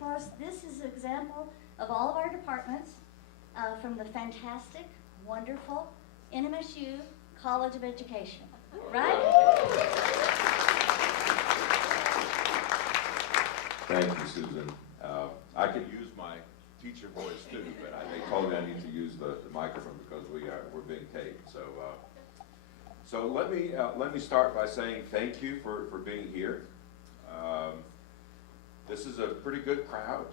Floros, this is an example of all of our departments from the fantastic, wonderful NMSU College of Education, right? Thank you, Susan. I could use my teacher voice too, but they told me I need to use the microphone because we're being taped. So let me start by saying thank you for being here. This is a pretty good crowd.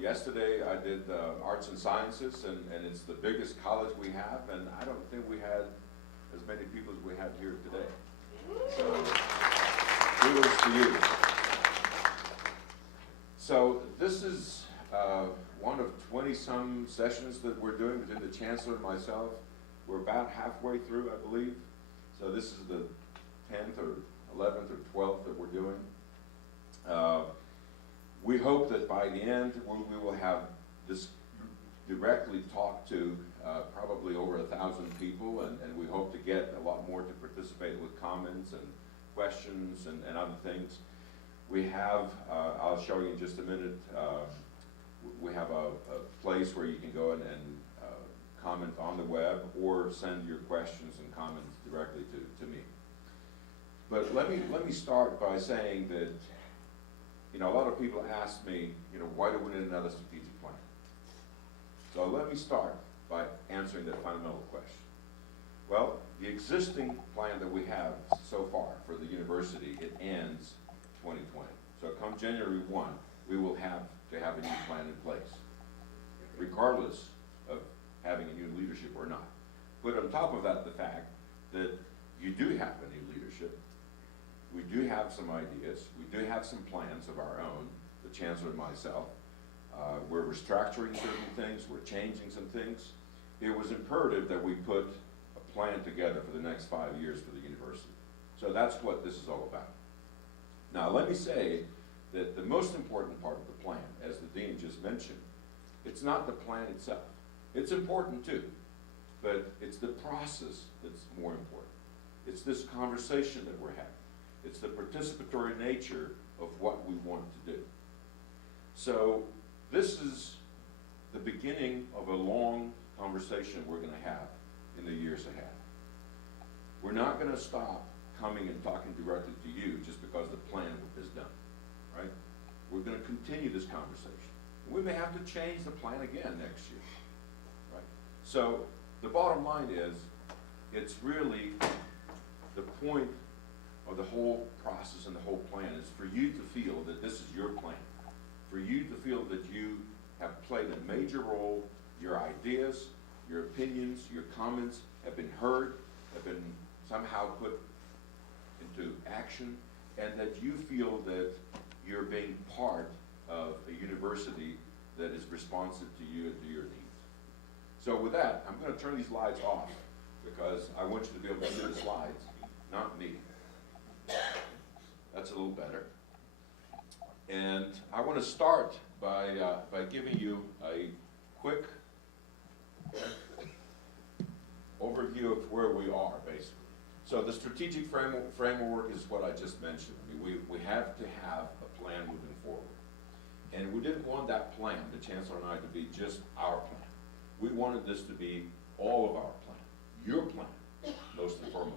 Yesterday I did arts and sciences, and it's the biggest college we have, and I don't think we had as many people as we have here today. So kudos to you. So this is one of 20-some sessions that we're doing between the Chancellor and myself. We're about halfway through, I believe. So this is the 10th or 11th or 12th that we're doing. We hope that by the end we will have this directly talked to probably over 1,000 people, and we hope to get a lot more to participate with comments and questions and other things. We have, I'll show you in just a minute, we have a place where you can go and comment on the web or send your questions and comments directly to me. But let me start by saying that, you know, a lot of people ask me, you know, why do we need another strategic plan? So let me start by answering that fundamental question. Well, the existing plan that we have so far for the university, it ends 2020. So come January 1, we will have to have a new plan in place, regardless of having a new leadership or not. Put on top of that the fact that you do have a new leadership. We do have some ideas. We do have some plans of our own, the Chancellor and myself. We're restructuring certain things. We're changing some things. It was imperative that we put a plan together for the next 5 years for the university. So that's what this is all about. Now, let me say that the most important part of the plan, as the Dean just mentioned, it's not the plan itself. It's important too, but it's the process that's more important. It's this conversation that we're having. It's the participatory nature of what we want to do. So this is the beginning of a long conversation we're going to have in the years ahead. We're not going to stop coming and talking directly to you just because the plan is done, right? We're going to continue this conversation. We may have to change the plan again next year, right? So the bottom line is, it's really the point of the whole process and the whole plan is for you to feel that this is your plan, for you to feel that you have played a major role, your ideas, your opinions, your comments have been heard, have been somehow put into action, and that you feel that you're being part of a university that is responsive to you and to your needs. So with that, I'm going to turn these lights off because I want you to be able to see the slides, not me. That's a little better. And I want to start by giving you a quick overview of where we are, basically. So the strategic framework is what I just mentioned. I mean, we have to have a plan moving forward. And we didn't want that plan, the Chancellor and I, to be just our plan. We wanted this to be all of our plan, your plan, most and foremost.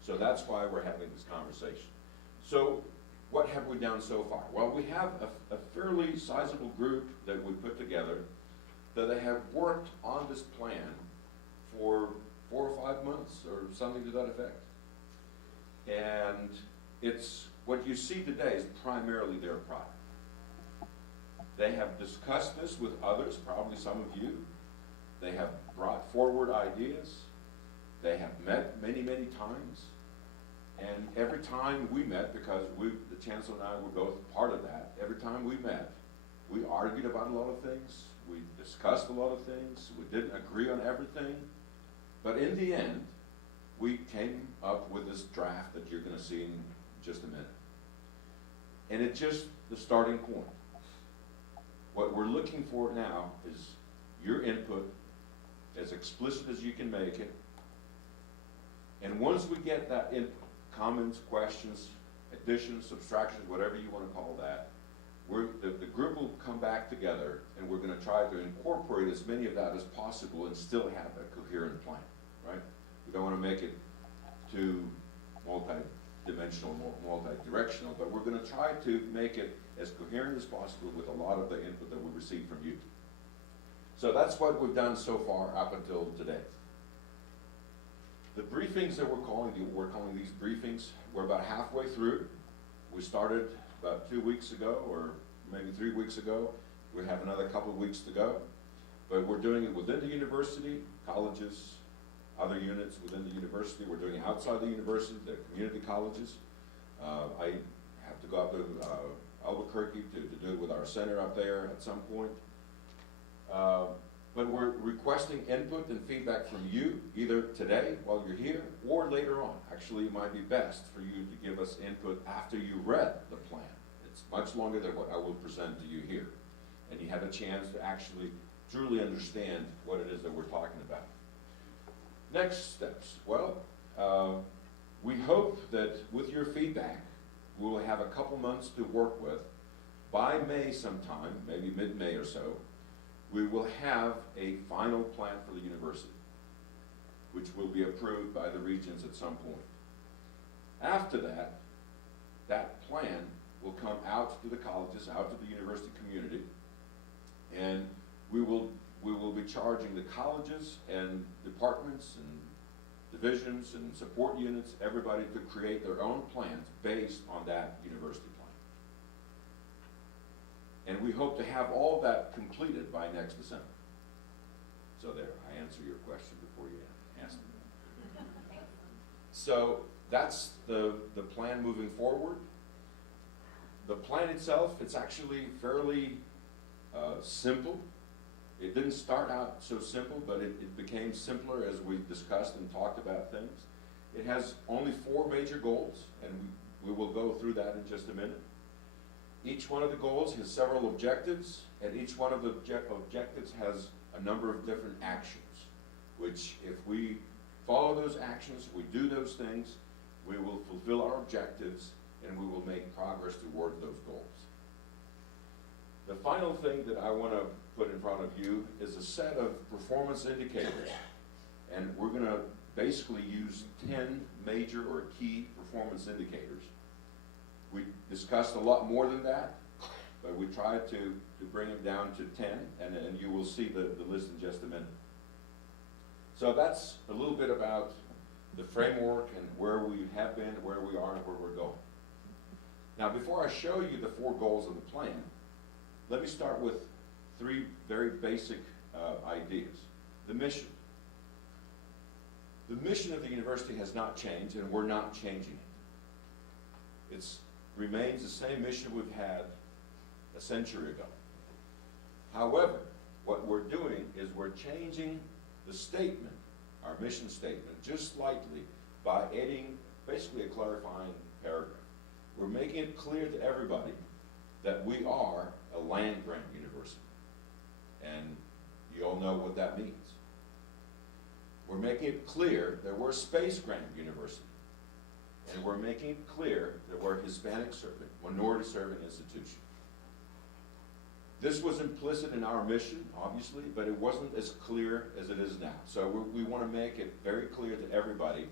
So that's why we're having this conversation. So what have we done so far? Well, we have a fairly sizable group that we put together that have worked on this plan for 4 or 5 months or something to that effect. And it's what you see today is primarily their product. They have discussed this with others, probably some of you. They have brought forward ideas. They have met many, many times. And every time we met, because the Chancellor and I were both part of that, every time we met, we argued about a lot of things. We discussed a lot of things. We didn't agree on everything. But in the end, we came up with this draft that you're going to see in just a minute. And it's just the starting point. What we're looking for now is your input, as explicit as you can make it. And once we get that input, comments, questions, additions, subtractions, whatever you want to call that, the group will back together, and we're gonna try to incorporate as many of that as possible and still have a coherent plan, right? We don't wanna make it too multi-dimensional, multi-directional, but we're gonna try to make it as coherent as possible with a lot of the input that we receive from you. So that's what we've done so far up until today. The briefings that we're calling these briefings, we're about halfway through. We started about 2 weeks ago, or maybe 3 weeks ago. We have another couple of weeks to go. But we're doing it within the university, colleges, other units within the university. We're doing it outside the university, the community colleges. I have to go up to Albuquerque to do it with our center up there at some point. But we're requesting input and feedback from you, either today while you're here or later on. Actually, it might be best for you to give us input after you read the plan. It's much longer than what I will present to you here. And you have a chance to actually truly understand what it is that we're talking about. Next steps. Well, we hope that with your feedback, we'll have a couple months to work with. By May sometime, maybe mid-May or so, we will have a final plan for the university, which will be approved by the regions at some point. After that, that plan will come out to the colleges, out to the university community, and we will be charging the colleges and departments and divisions and support units, everybody, to create their own plans based on that university plan. And we hope to have all that completed by next December. So there, I answered your question before you asked me. So that's the plan moving forward. The plan itself, it's actually fairly simple. It didn't start out so simple, but it became simpler as we discussed and talked about things. It has only 4 major goals, and we will go through that in just a minute. Each one of the goals has several objectives, and each one of the objectives has a number of different actions, which if we follow those actions, we do those things, we will fulfill our objectives, and we will make progress towards those goals. The final thing that I want to put in front of you is a set of performance indicators, and we're going to basically use 10 major or key performance indicators. We discussed a lot more than that, but we tried to bring them down to 10, and you will see the list in just a minute. So that's a little bit about the framework and where we have been, where we are, and where we're going. Now, before I show you the 4 goals of the plan, let me start with 3 very basic ideas. The mission. The mission of the university has not changed, and we're not changing it. It remains the same mission we've had a century ago. However, what we're doing is we're changing the statement, our mission statement, just slightly by adding basically a clarifying paragraph. We're making it clear to everybody that we are a land-grant university. And you all know what that means. We're making it clear that we're a space-grant university. And we're making it clear that we're a Hispanic-Serving, minority-serving institution. This was implicit in our mission, obviously, but it wasn't as clear as it is now. So we want to make it very clear to everybody,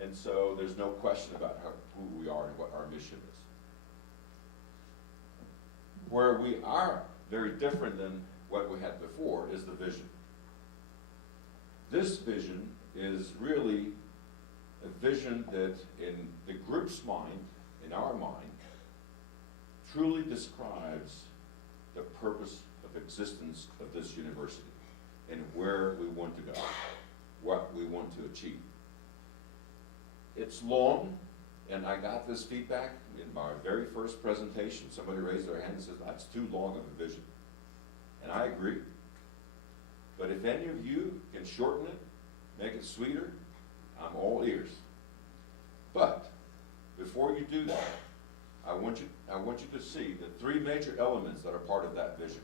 and so there's no question about who we are and what our mission is. Where we are very different than what we had before is the vision. This vision is really a vision that in the group's mind, in our mind, truly describes the purpose of existence of this university and where we want to go, what we want to achieve. It's long, and I got this feedback in my very first presentation. Somebody raised their hand and says, that's too long of a vision. And I agree. But if any of you can shorten it, make it sweeter, I'm all ears. But before you do that, I want you to see the 3 major elements that are part of that vision.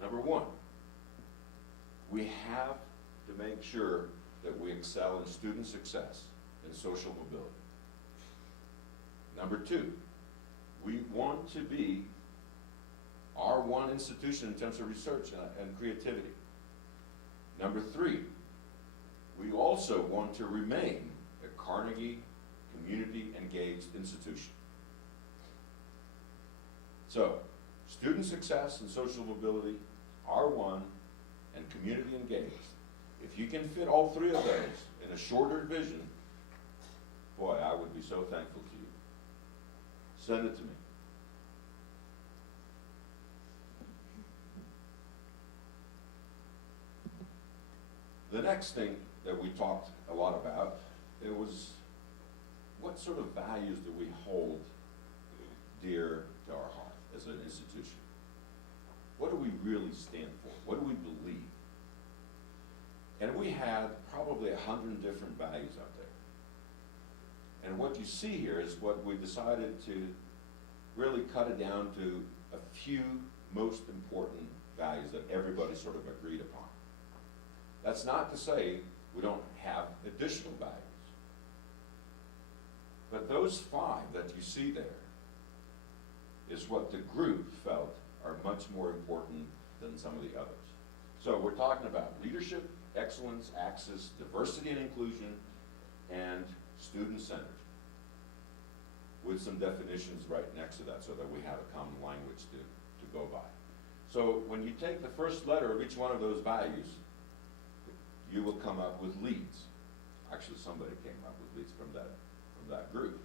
Number 1, we have to make sure that we excel in student success and social mobility. Number 2, we want to be #1 institution in terms of research and creativity. Number 3, we also want to remain a Carnegie Community Engaged institution. So, student success and social mobility, R1, and community engaged. If you can fit all 3 of those in a shorter vision, boy, I would be so thankful to you. Send it to me. The next thing that we talked a lot about, it was what sort of values do we hold dear to our heart as an institution? What do we really stand for? What do we believe? And we had probably 100 different values out there. And what you see here is what we decided to really cut it down to a few most important values that everybody sort of agreed upon. That's not to say we don't have additional values. But those 5 that you see there is what the group felt are much more important than some of the others. So we're talking about leadership, excellence, access, diversity and inclusion, and student-centered, with some definitions right next to that so that we have a common language to go by. So when you take the first letter of each one of those values, you will come up with leads. Actually, somebody came up with leads from that group.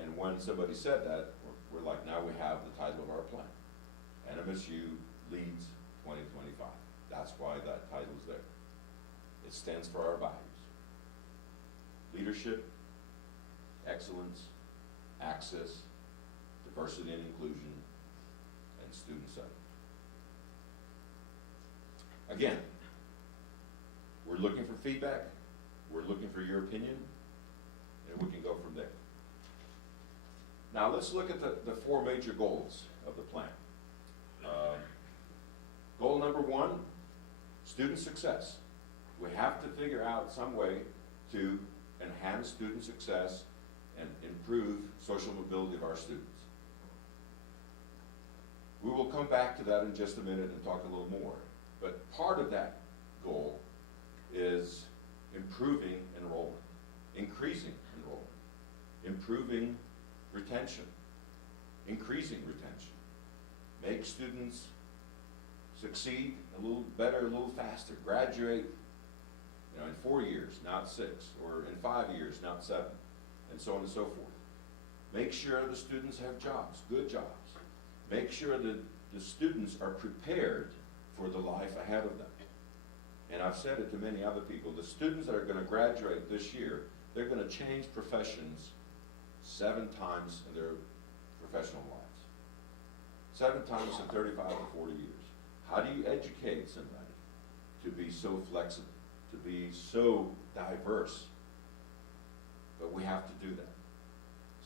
And when somebody said that, we're like, now we have the title of our plan. NMSU Leads 2025. That's why that title is there. It stands for our values. Leadership, excellence, access, diversity and inclusion, and student-centered. Again, we're looking for feedback, we're looking for your opinion, and we can go from there. Now let's look at the 4 major goals of the plan. Goal number 1, student success. We have to figure out some way to enhance student success and improve social mobility of our students. We will come back to that in just a minute and talk a little more. But part of that goal is improving enrollment, increasing enrollment, improving retention, increasing retention, make students succeed a little better, a little faster, graduate in 4 years, not 6, or in 5 years, not 7, and so on and so forth. Make sure the students have jobs, good jobs. Make sure that the students are prepared for the life ahead of them. And I've said it to many other people, the students that are going to graduate this year, they're going to change professions 7 times in their professional lives. 7 times in 35 to 40 years. How do you educate somebody to be so flexible, to be so diverse? But we have to do that.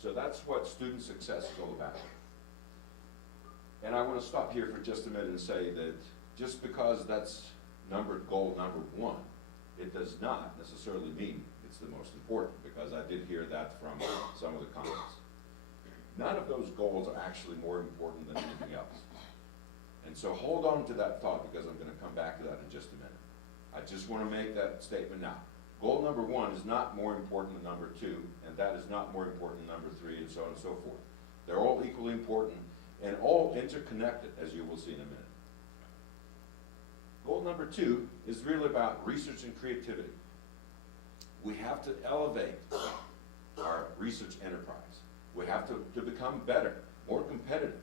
So that's what student success is all about. And I want to stop here for just a minute and say that just because that's goal number 1, it does not necessarily mean it's the most important, because I did hear that from some of the comments. None of those goals are actually more important than anything else. And so hold on to that thought, because I'm going to come back to that in just a minute. I just want to make that statement now. Goal number 1 is not more important than number 2, and that is not more important than number 3, and so on and so forth. They're all equally important and all interconnected, as you will see in a minute. Goal number 2 is really about research and creativity. We have to elevate our research enterprise. We have to become better, more competitive,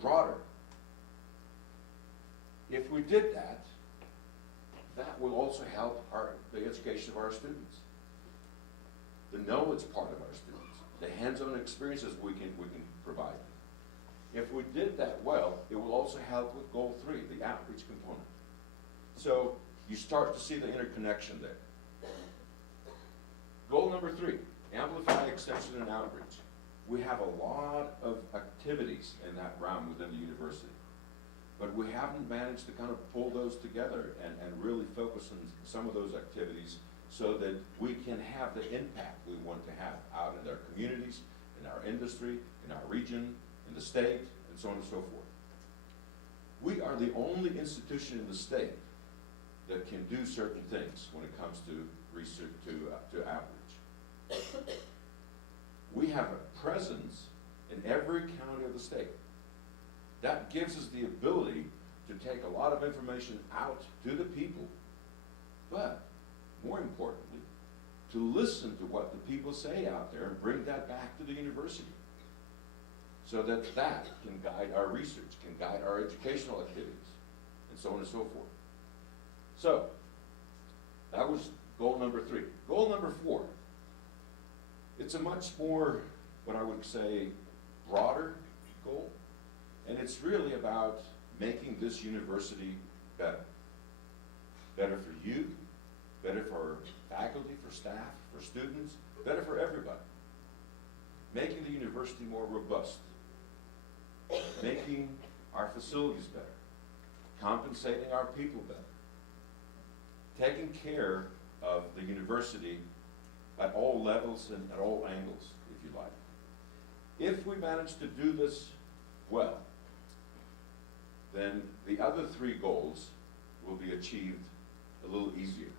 broader. If we did that, that will also help the education of our students. The knowledge part of our students, the hands-on experiences we can provide them. If we did that well, it will also help with goal 3, the outreach component. So you start to see the interconnection there. Goal number 3, amplify extension and outreach. We have a lot of activities in that realm within the university, but we haven't managed to kind of pull those together and really focus on some of those activities so that we can have the impact we want to have out in our communities, in our industry, in our region, in the state, and so on and so forth. We are the only institution in the state that can do certain things when it comes to research, to outreach. We have a presence in every county of the state. That gives us the ability to take a lot of information out to the people, but more importantly, to listen to what the people say out there and bring that back to the university, so that that can guide our research, can guide our educational activities, and so on and so forth. So, that was goal number 3. Goal number 4, it's a much more, what I would say, broader goal, and it's really about making this university better. Better for you, better for faculty, for staff, for students, better for everybody. Making the university more robust, making our facilities better, compensating our people better, taking care of the university at all levels and at all angles, if you like. If we manage to do this well, then the other 3 goals will be achieved a little easier.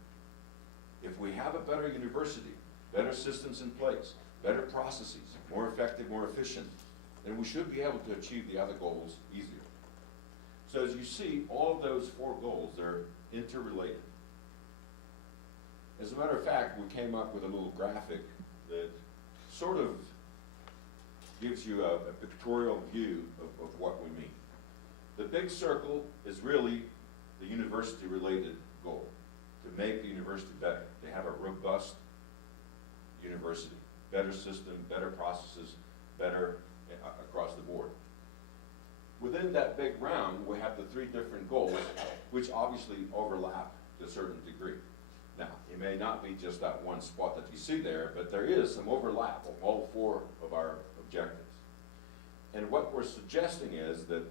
If we have a better university, better systems in place, better processes, more effective, more efficient, then we should be able to achieve the other goals easier. So as you see, all of those 4 goals, they're interrelated. As a matter of fact, we came up with a little graphic that sort of gives you a pictorial view of what we mean. The big circle is really the university-related goal, to make the university better, to have a robust university, better system, better processes, better across the board. Within that big round, we have the 3 different goals, which obviously overlap to a certain degree. Now, it may not be just that one spot that you see there, but there is some overlap of all 4 of our objectives. And what we're suggesting is that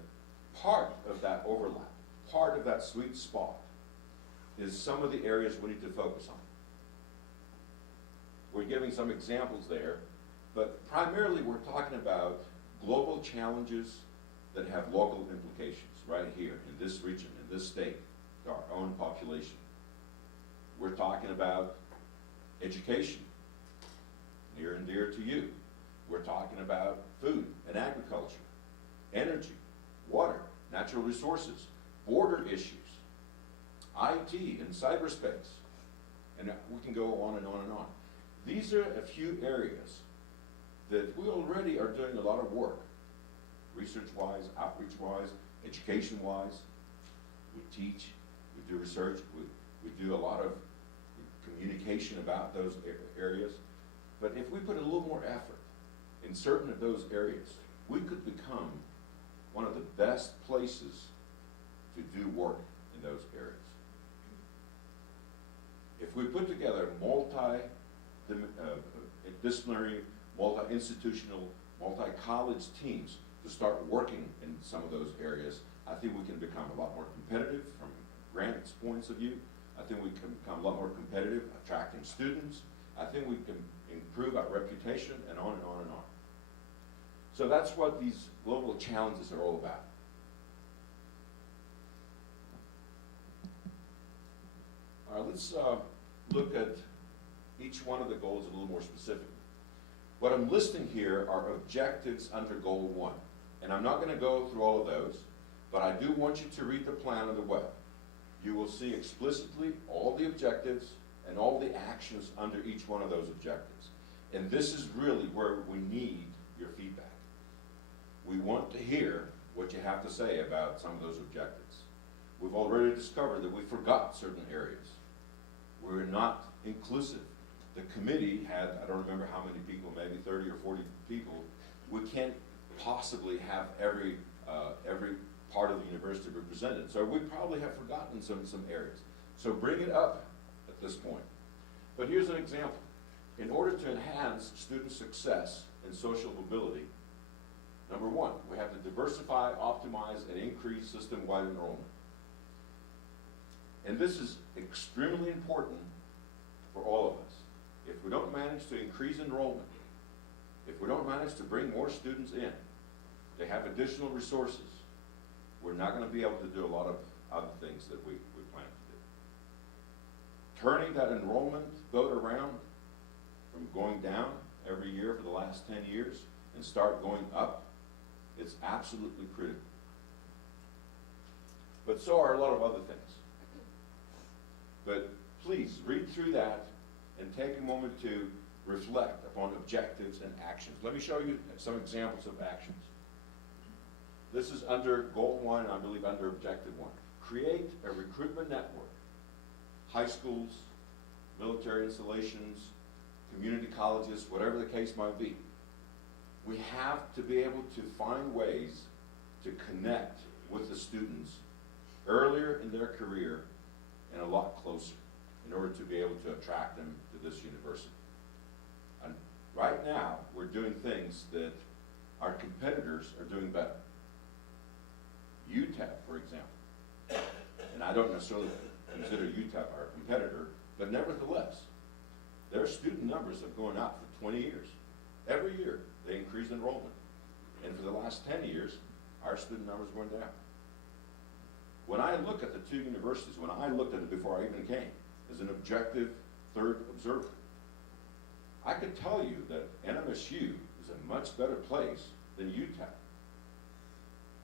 part of that overlap, part of that sweet spot, is some of the areas we need to focus on. We're giving some examples there, but primarily we're talking about global challenges that have local implications right here in this region, in this state, to our own population. We're talking about education, near and dear to you. We're talking about food and agriculture, energy, water, natural resources, border issues, IT and cyberspace, and we can go on and on and on. These are a few areas that we already are doing a lot of work, research-wise, outreach-wise, education-wise. We teach, we do research, we do a lot of communication about those areas. But if we put a little more effort in certain of those areas, we could become one of the best places to do work in those areas. If we put together multi-disciplinary, multi-institutional, multi-college teams to start working in some of those areas, I think we can become a lot more competitive from grants points of view. I think we can become a lot more competitive attracting students. I think we can improve our reputation, and on and on and on. So that's what these global challenges are all about. All right, let's look at each one of the goals a little more specifically. What I'm listing here are objectives under Goal 1. And I'm not going to go through all of those, but I do want you to read the plan on the web. You will see explicitly all the objectives and all the actions under each one of those objectives. And this is really where we need your feedback. We want to hear what you have to say about some of those objectives. We've already discovered that we forgot certain areas. We're not inclusive. The committee had, I don't remember how many people, maybe 30 or 40 people. We can't possibly have every part of the university represented. So we probably have forgotten some areas. So bring it up at this point. But here's an example. In order to enhance student success and social mobility, number 1, we have to diversify, optimize, and increase system-wide enrollment. And this is extremely important for all of us. If we don't manage to increase enrollment, if we don't manage to bring more students in, they have additional resources, we're not going to be able to do a lot of other things that we plan to do. Turning that enrollment boat around from going down every year for the last 10 years and start going up, it's absolutely critical. But so are a lot of other things. But please read through that and take a moment to reflect upon objectives and actions. Let me show you some examples of actions. This is under Goal 1, I believe under Objective 1. Create a recruitment network. High schools, military installations, community colleges, whatever the case might be. We have to be able to find ways to connect with the students earlier in their career and a lot closer in order to be able to attract them to this university. And right now, we're doing things that our competitors are doing better. UTEP, for example, and I don't necessarily consider UTEP our competitor, but nevertheless, their student numbers have gone up for 20 years. Every year, they increase enrollment. And for the last 10 years, our student numbers are going down. When I look at the two universities, when I looked at it before I even came, as an objective third observer, I could tell you that NMSU is a much better place than UTEP.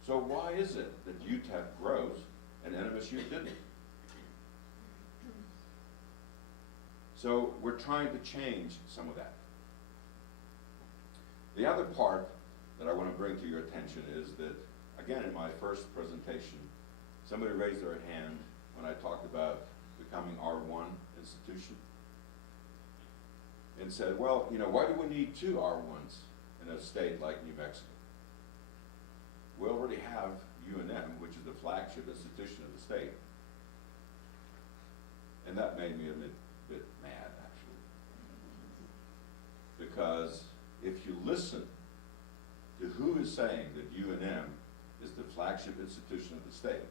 So why is it that UTEP grows and NMSU didn't? So we're trying to change some of that. The other part that I want to bring to your attention is that, again, in my first presentation, somebody raised their hand when I talked about becoming R1 institution and said, well, you know, why do we need two R1s in a state like New Mexico? We already have UNM, which is the flagship institution of the state. And that made me a bit mad, actually. Because if you listen to who is saying that UNM is the flagship institution of the state,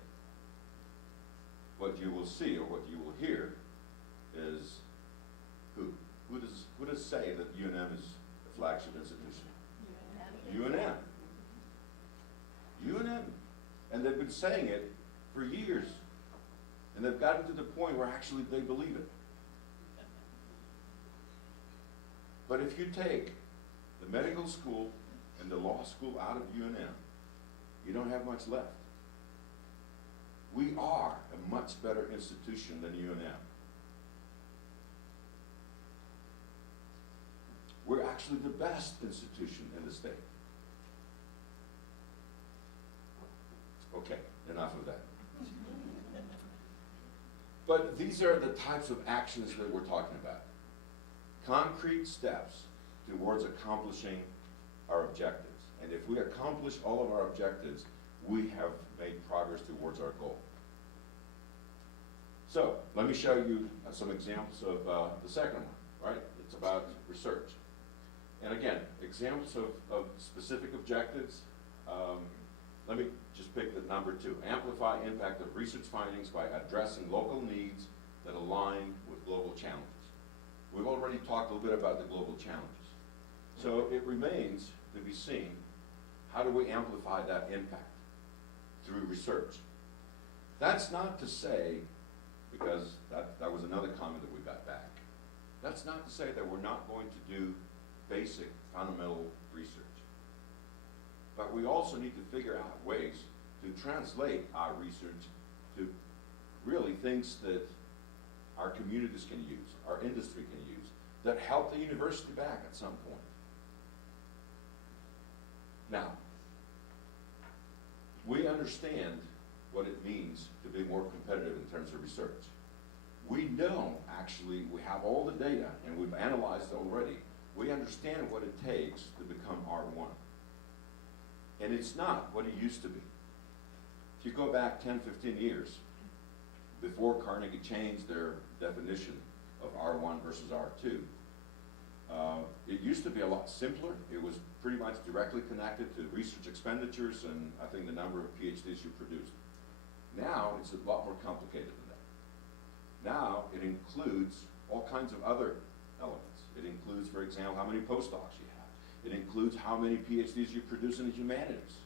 what you will see or what you will hear is who? Who does say that UNM is the flagship institution? UNM. UNM. And they've been saying it for years. And they've gotten to the point where actually they believe it. But if you take the medical school and the law school out of UNM, you don't have much left. We are a much better institution than UNM. We're actually the best institution in the state. Okay, enough of that. But these are the types of actions that we're talking about. Concrete steps towards accomplishing our objectives. And if we accomplish all of our objectives, we have made progress towards our goal. So, let me show you some examples of the second one, right? It's about research. And again, examples of specific objectives. Let me just pick the number 2. Amplify impact of research findings by addressing local needs that align with global challenges. We've already talked a little bit about the global challenges. So it remains to be seen, how do we amplify that impact? Through research. That's not to say, because that was another comment that we got back, that's not to say that we're not going to do basic fundamental research. But we also need to figure out ways to translate our research to really things that our communities can use, our industry can use, that help the university back at some point. Now, we understand what it means to be more competitive in terms of research. We know, actually, we have all the data, and we've analyzed it already. We understand what it takes to become R1. And it's not what it used to be. If you go back 10, 15 years, before Carnegie changed their definition of R1 versus R2, it used to be a lot simpler. It was pretty much directly connected to research expenditures and I think the number of PhDs you produced. Now it's a lot more complicated than that. Now it includes all kinds of other elements. It includes, for example, how many postdocs you have. It includes how many PhDs you produce in the humanities.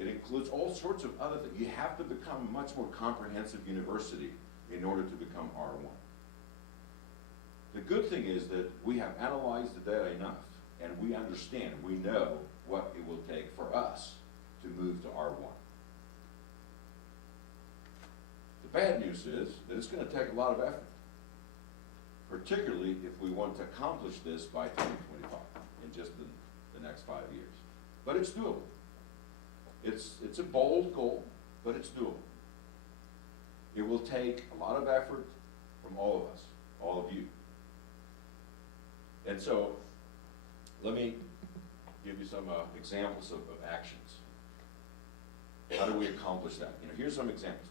It includes all sorts of other things. You have to become a much more comprehensive university in order to become R1. The good thing is that we have analyzed the data enough, and we understand, we know what it will take for us to move to R1. The bad news is that it's going to take a lot of effort, particularly if we want to accomplish this by 2025, in just the next 5 years. But it's doable. It's a bold goal, but it's doable. It will take a lot of effort from all of us, all of you. And so, let me give you some examples of actions. How do we accomplish that? You know, here's some examples.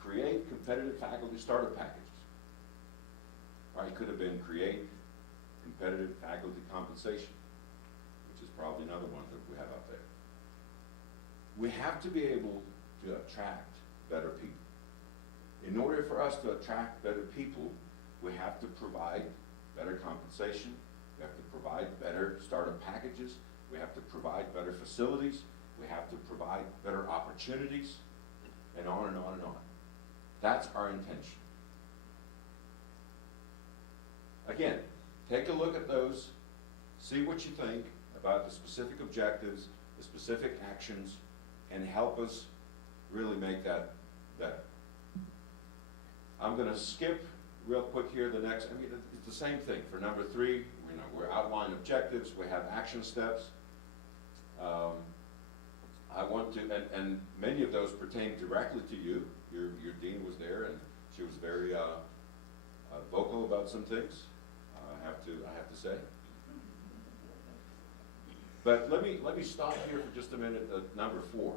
Create competitive faculty startup packages. All right, it could have been create competitive faculty compensation, which is probably another one that we have up there. We have to be able to attract better people. In order for us to attract better people, we have to provide better compensation, we have to provide better startup packages, we have to provide better facilities, we have to provide better opportunities, and on and on and on. That's our intention. Again, take a look at those, see what you think about the specific objectives, the specific actions, and help us really make that better. I'm going to skip real quick here the next, I mean, it's the same thing. For number 3, you know, we're outlining objectives, we have action steps. I want to, and many of those pertain directly to you. Your dean was there, and she was very vocal about some things. I have to say. But let me stop here for just a minute at number 4,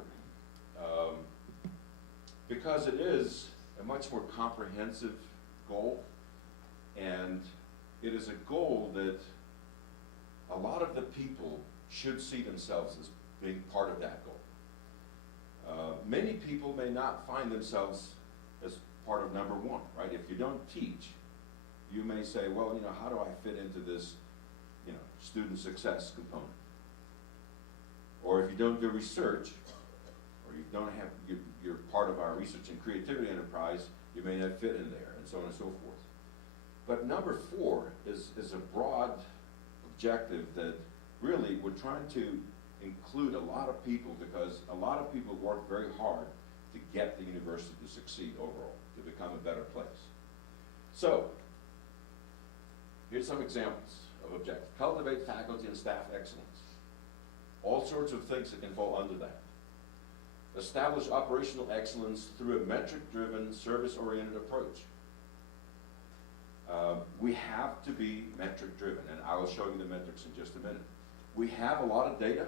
because it is a much more comprehensive goal, and it is a goal that a lot of the people should see themselves as being part of that goal. Many people may not find themselves as part of number 1, right? If you don't teach, you may say, well, you know, how do I fit into this, you know, student success component? Or if you don't do research, or you don't have, you're part of our research and creativity enterprise, you may not fit in there, and so on and so forth. But number 4 is a broad objective that really we're trying to include a lot of people, because a lot of people work very hard to get the university to succeed overall, to become a better place. So, here's some examples of objectives. Cultivate faculty and staff excellence. All sorts of things that can fall under that. Establish operational excellence through a metric-driven, service-oriented approach. We have to be metric-driven, and I will show you the metrics in just a minute. We have a lot of data.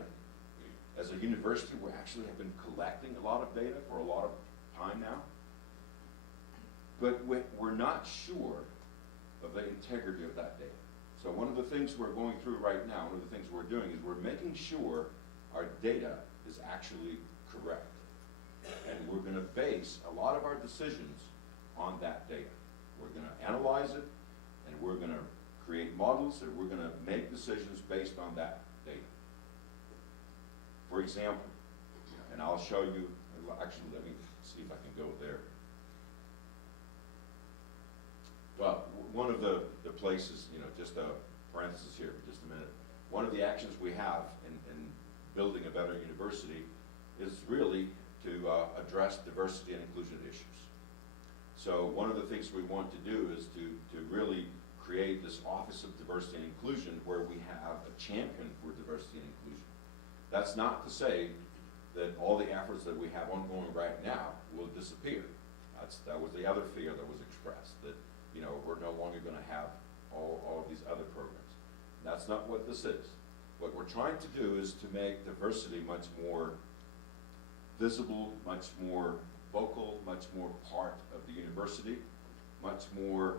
As a university, we actually have been collecting a lot of data for a lot of time now. But we're not sure of the integrity of that data. So one of the things we're going through right now, one of the things we're doing is we're making sure our data is actually correct. And we're going to base a lot of our decisions on that data. We're going to analyze it, and we're going to create models, and we're going to make decisions based on that data. For example, and I'll show you, actually let me see if I can go there. Well, one of the places, you know, just a parenthesis here for just a minute, one of the actions we have in building a better university is really to address diversity and inclusion issues. So one of the things we want to do is to really create this Office of Diversity and Inclusion where we have a champion for diversity and inclusion. That's not to say that all the efforts that we have ongoing right now will disappear. That was the other fear that was expressed, that, you know, we're no longer going to have all of these other programs. That's not what this is. What we're trying to do is to make diversity much more visible, much more vocal, much more part of the university, much more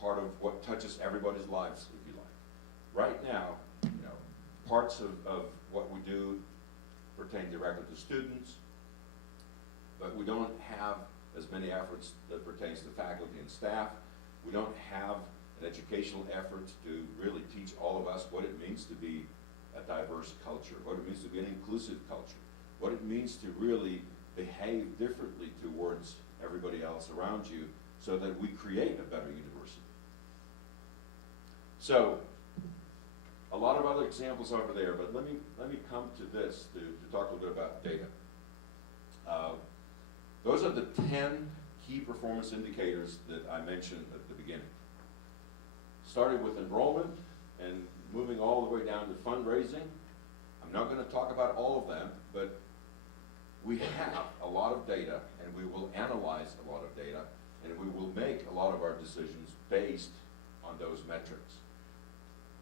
part of what touches everybody's lives, if you like. Right now, you know, parts of what we do pertain directly to students, but we don't have as many efforts that pertains to faculty and staff. We don't have an educational effort to really teach all of us what it means to be a diverse culture, what it means to be an inclusive culture, what it means to really behave differently towards everybody else around you so that we create a better university. So, a lot of other examples over there, but let me come to this to talk a little bit about data. Those are the 10 key performance indicators that I mentioned at the beginning. Starting with enrollment and moving all the way down to fundraising. I'm not going to talk about all of them, but we have a lot of data, and we will analyze a lot of data, and we will make a lot of our decisions based on those metrics.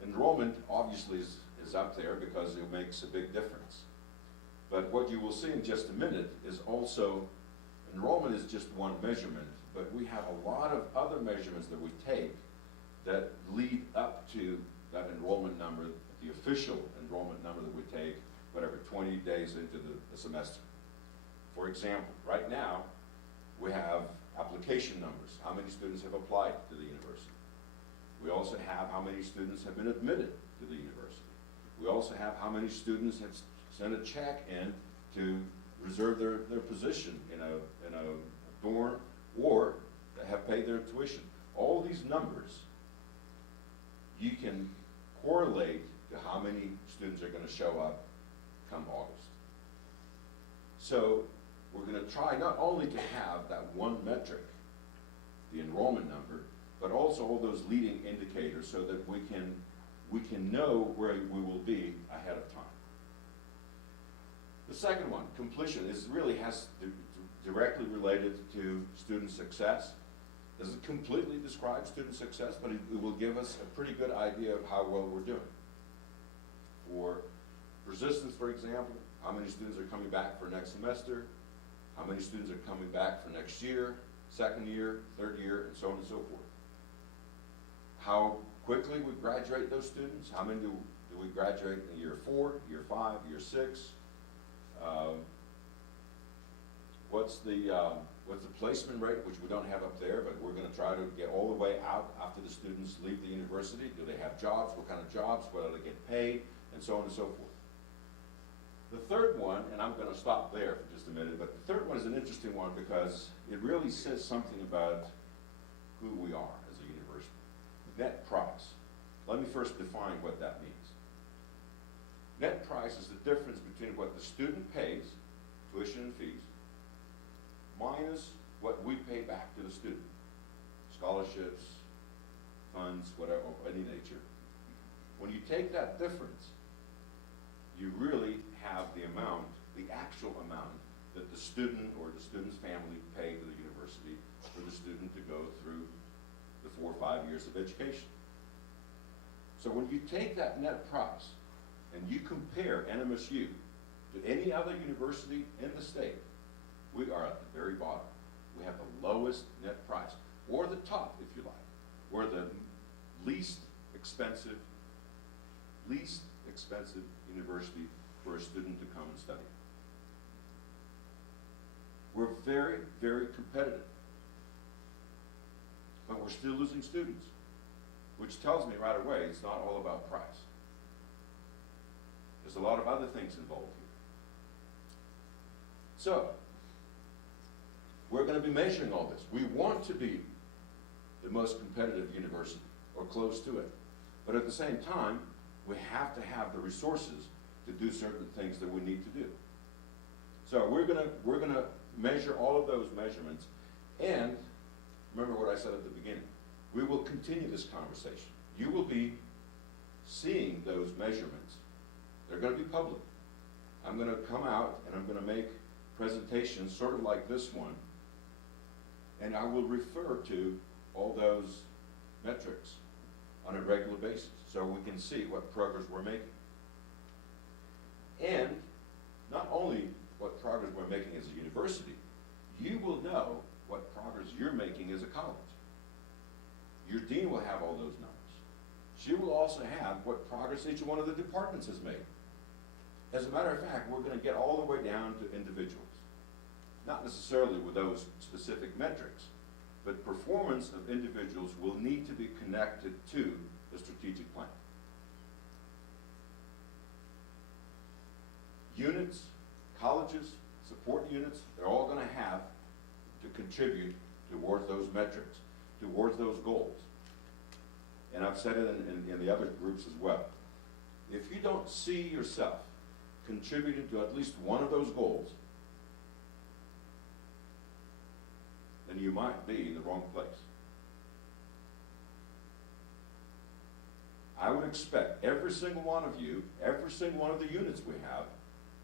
Enrollment obviously is up there because it makes a big difference. But what you will see in just a minute is also, enrollment is just one measurement, but we have a lot of other measurements that we take that lead up to that enrollment number, the official enrollment number that we take, whatever, 20 days into the semester. For example, right now, we have application numbers, how many students have applied to the university. We also have how many students have been admitted to the university. We also have how many students have sent a check in to reserve their position in a dorm, or have paid their tuition. All these numbers you can correlate to how many students are going to show up come August. So we're going to try not only to have that one metric, the enrollment number, but also all those leading indicators so that we can know where we will be ahead of time. The second one, completion, has directly related to student success. Doesn't completely describe student success, but it will give us a pretty good idea of how well we're doing. For persistence, for example, how many students are coming back for next semester, how many students are coming back for next year, second year, third year, and so on and so forth. How quickly we graduate those students, how many do we graduate in year 4, year 5, year 6, what's the placement rate, which we don't have up there, but we're going to try to get all the way out after the students leave the university. Do they have jobs? What kind of jobs? Whether they get paid? And so on and so forth. The third one, and I'm going to stop there for just a minute, but the third one is an interesting one because it really says something about who we are as a university. Net price. Let me first define what that means. Net price is the difference between what the student pays, tuition and fees, minus what we pay back to the student. Scholarships, funds, whatever, of any nature. When you take that difference, you really have the amount, the actual amount, that the student or the student's family pay to the university for the student to go through the 4 or 5 years of education. So when you take that net price and you compare NMSU to any other university in the state, we are at the very bottom. We have the lowest net price, or the top, if you like. We're the least expensive university for a student to come and study. We're very, very competitive. But we're still losing students, which tells me right away it's not all about price. There's a lot of other things involved here. So, we're going to be measuring all this. We want to be the most competitive university, or close to it. But at the same time, we have to have the resources to do certain things that we need to do. So we're gonna measure all of those measurements, and remember what I said at the beginning. We will continue this conversation. You will be seeing those measurements. They're going to be public. I'm going to come out and I'm going to make presentations sort of like this one, and I will refer to all those metrics on a regular basis so we can see what progress we're making. And not only what progress we're making as a university, you will know what progress you're making as a college. Your dean will have all those numbers. She will also have what progress each one of the departments has made. As a matter of fact, we're going to get all the way down to individuals. Not necessarily with those specific metrics, but performance of individuals will need to be connected to the strategic plan. units, colleges, support units, they're all going to have to contribute towards those metrics, towards those goals. And I've said it in the other groups as well. If you don't see yourself contributing to at least one of those goals, then you might be in the wrong place. I would expect every single one of you, every single one of the units we have,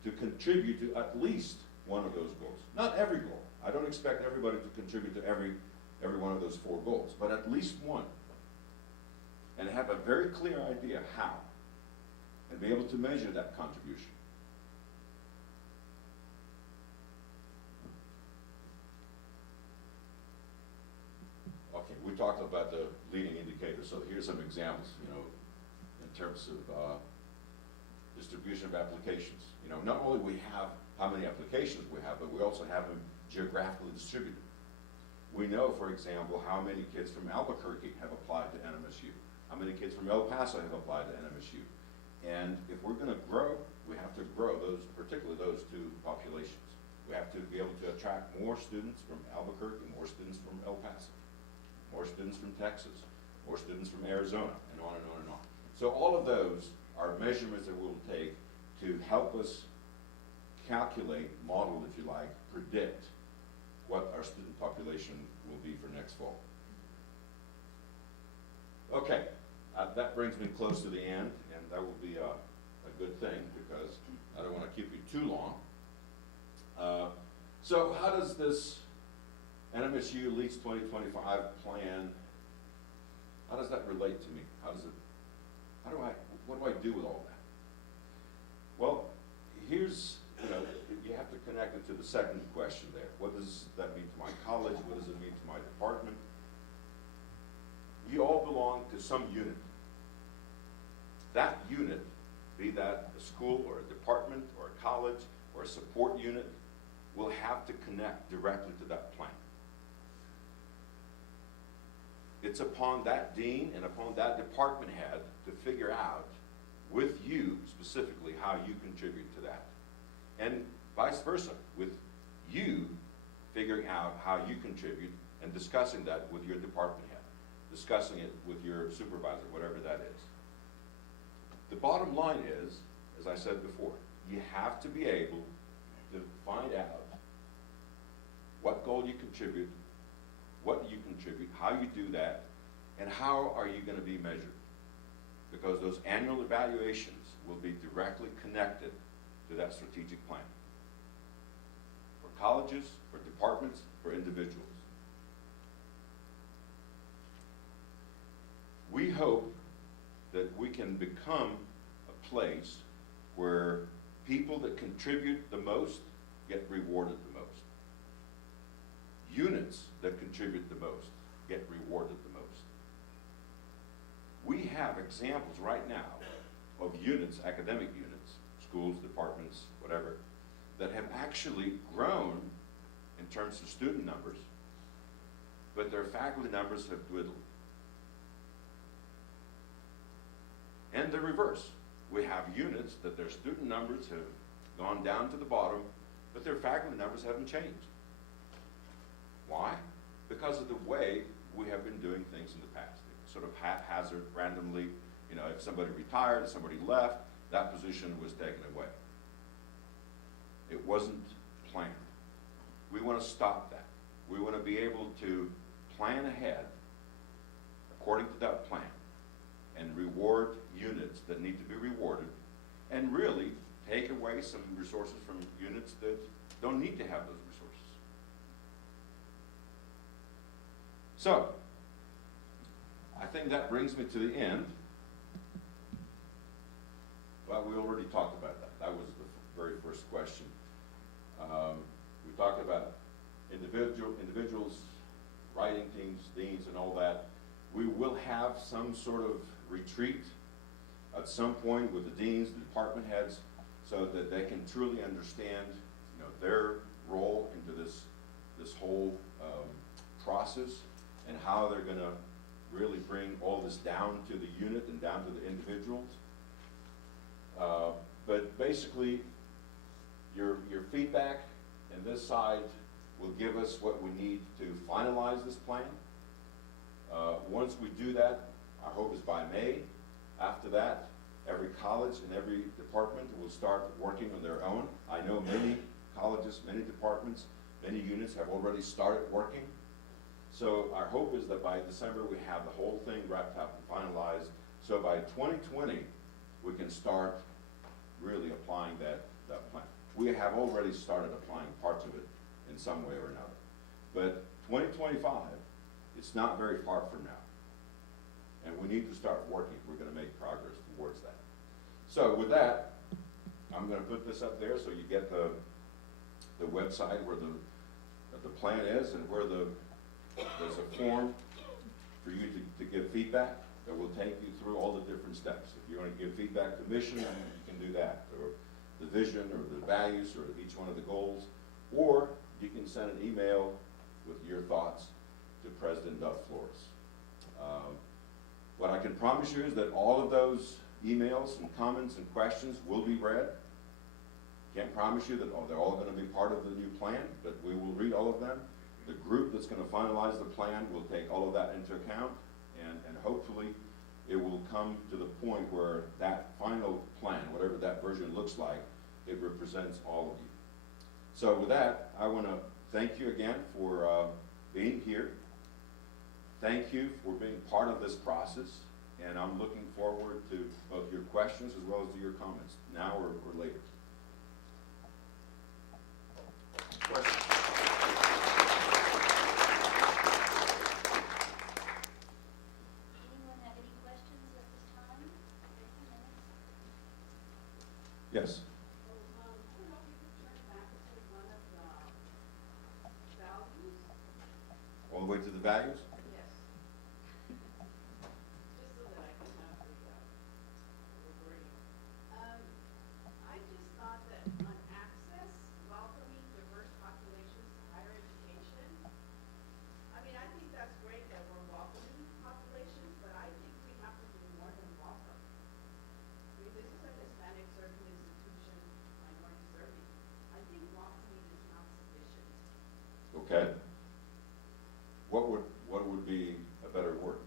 to contribute to at least one of those goals. Not every goal. I don't expect everybody to contribute to every one of those 4 goals, but at least one. And have a very clear idea how, and be able to measure that contribution. Okay, we talked about the leading indicators, so here's some examples, in terms of distribution of applications. Not only we have how many applications we have, but we also have them geographically distributed. We know, for example, how many kids from Albuquerque have applied to NMSU, how many kids from El Paso have applied to NMSU. And if we're going to grow, we have to grow those, particularly those 2 populations. We have to be able to attract more students from Albuquerque, more students from El Paso, more students from Texas, more students from Arizona, and on and on and on. So all of those are measurements that we'll take to help us calculate, model, if you like, predict what our student population will be for next fall. Okay, that brings me close to the end, and that will be a good thing because I don't want to keep you too long. So how does this NMSU Leads 2025 plan, how does that relate to me? What do I do with all that? Well, here's, you have to connect it to the second question there. What does that mean to my college? What does it mean to my department? You all belong to some unit. That unit, be that a school or a department or a college or a support unit, will have to connect directly to that plan. It's upon that dean and upon that department head to figure out with you specifically how you contribute to that. And vice versa, with you figuring out how you contribute and discussing that with your department head, discussing it with your supervisor, whatever that is. The bottom line is, as I said before, you have to be able to find out what goal you contribute, what you contribute, how you do that, and how are you going to be measured. Because those annual evaluations will be directly connected to that strategic plan. For colleges, for departments, for individuals. We hope that we can become a place where people that contribute the most get rewarded the most. Units that contribute the most get rewarded the most. We have examples right now of units, academic units, schools, departments, whatever, that have actually grown in terms of student numbers, but their faculty numbers have dwindled. And the reverse. We have units that their student numbers have gone down to the bottom, but their faculty numbers haven't changed. Why? Because of the way we have been doing things in the past. Sort of haphazard, randomly, if somebody retired, if somebody left, that position was taken away. It wasn't planned. We want to stop that. We want to be able to plan ahead according to that plan and reward units that need to be rewarded, and really take away some resources from units that don't need to have those resources. So, I think that brings me to the end. Well, we already talked about that. That was the very first question. We talked about individuals, writing teams, deans, and all that. We will have some sort of retreat at some point with the deans, the department heads, so that they can truly understand, their role into this whole process and how they're going to really bring all this down to the unit and down to the individuals. But basically, feedback, and this side will give us what we need to finalize this plan. Once we do that, our hope is by May. After that, every college and every department will start working on their own. I know many colleges, many departments, many units have already started working. So our hope is that by December we have the whole thing wrapped up and finalized. So by 2020, we can start really applying that plan. We have already started applying parts of it in some way or another. But 2025, it's not very far from now. And we need to start working if we're going to make progress towards that. So with that, I'm going to put this up there so you get the website where the plan is, and where there's a form for you to give feedback that will take you through all the different steps. If you want to give feedback to mission, you can do that, or the vision, or the values, or each one of the goals, or you can send an email with your thoughts to President Floros. What I can promise you is that all of those emails and comments and questions will be read. Can't promise you that they're all going to be part of the new plan, but we will read all of them. The group that's going to finalize the plan will take all of that into account, and hopefully it will come to the point where that final plan, whatever that version looks like, it represents all of you. So with that, I want to thank you again for being here. Thank you for being part of this process, and I'm looking forward to both your questions as well as to your comments, now or later. Questions? Anyone have any questions at this time? Yes. I don't know if you could turn back to one of the values. All the way to the values? Yes. Just so that I can have the wording. I just thought that on access, welcoming diverse populations to higher education, I mean, I think that's great that we're welcoming populations, but I think we have to do more than welcome. I mean, this is a Hispanic-Serving Institution, minority serving. I think welcoming is not sufficient. Okay. What would be a better word?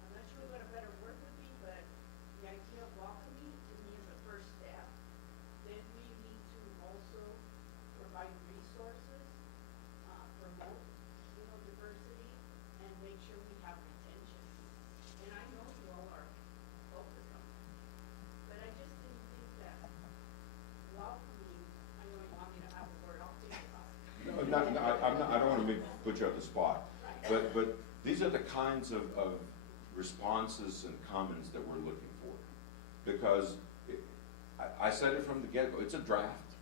I'm not sure what a better word would be, but the idea of welcoming to me is a first step. Then we need to also provide resources, promote, diversity, and make sure we have retention. And I know you all are focused on that, but I just didn't think that welcoming, I know you want me to have a word, I'll think about it. I don't want to put you on the spot, but these are the kinds of responses and comments that we're looking for. Because I said it from the get-go, it's a draft.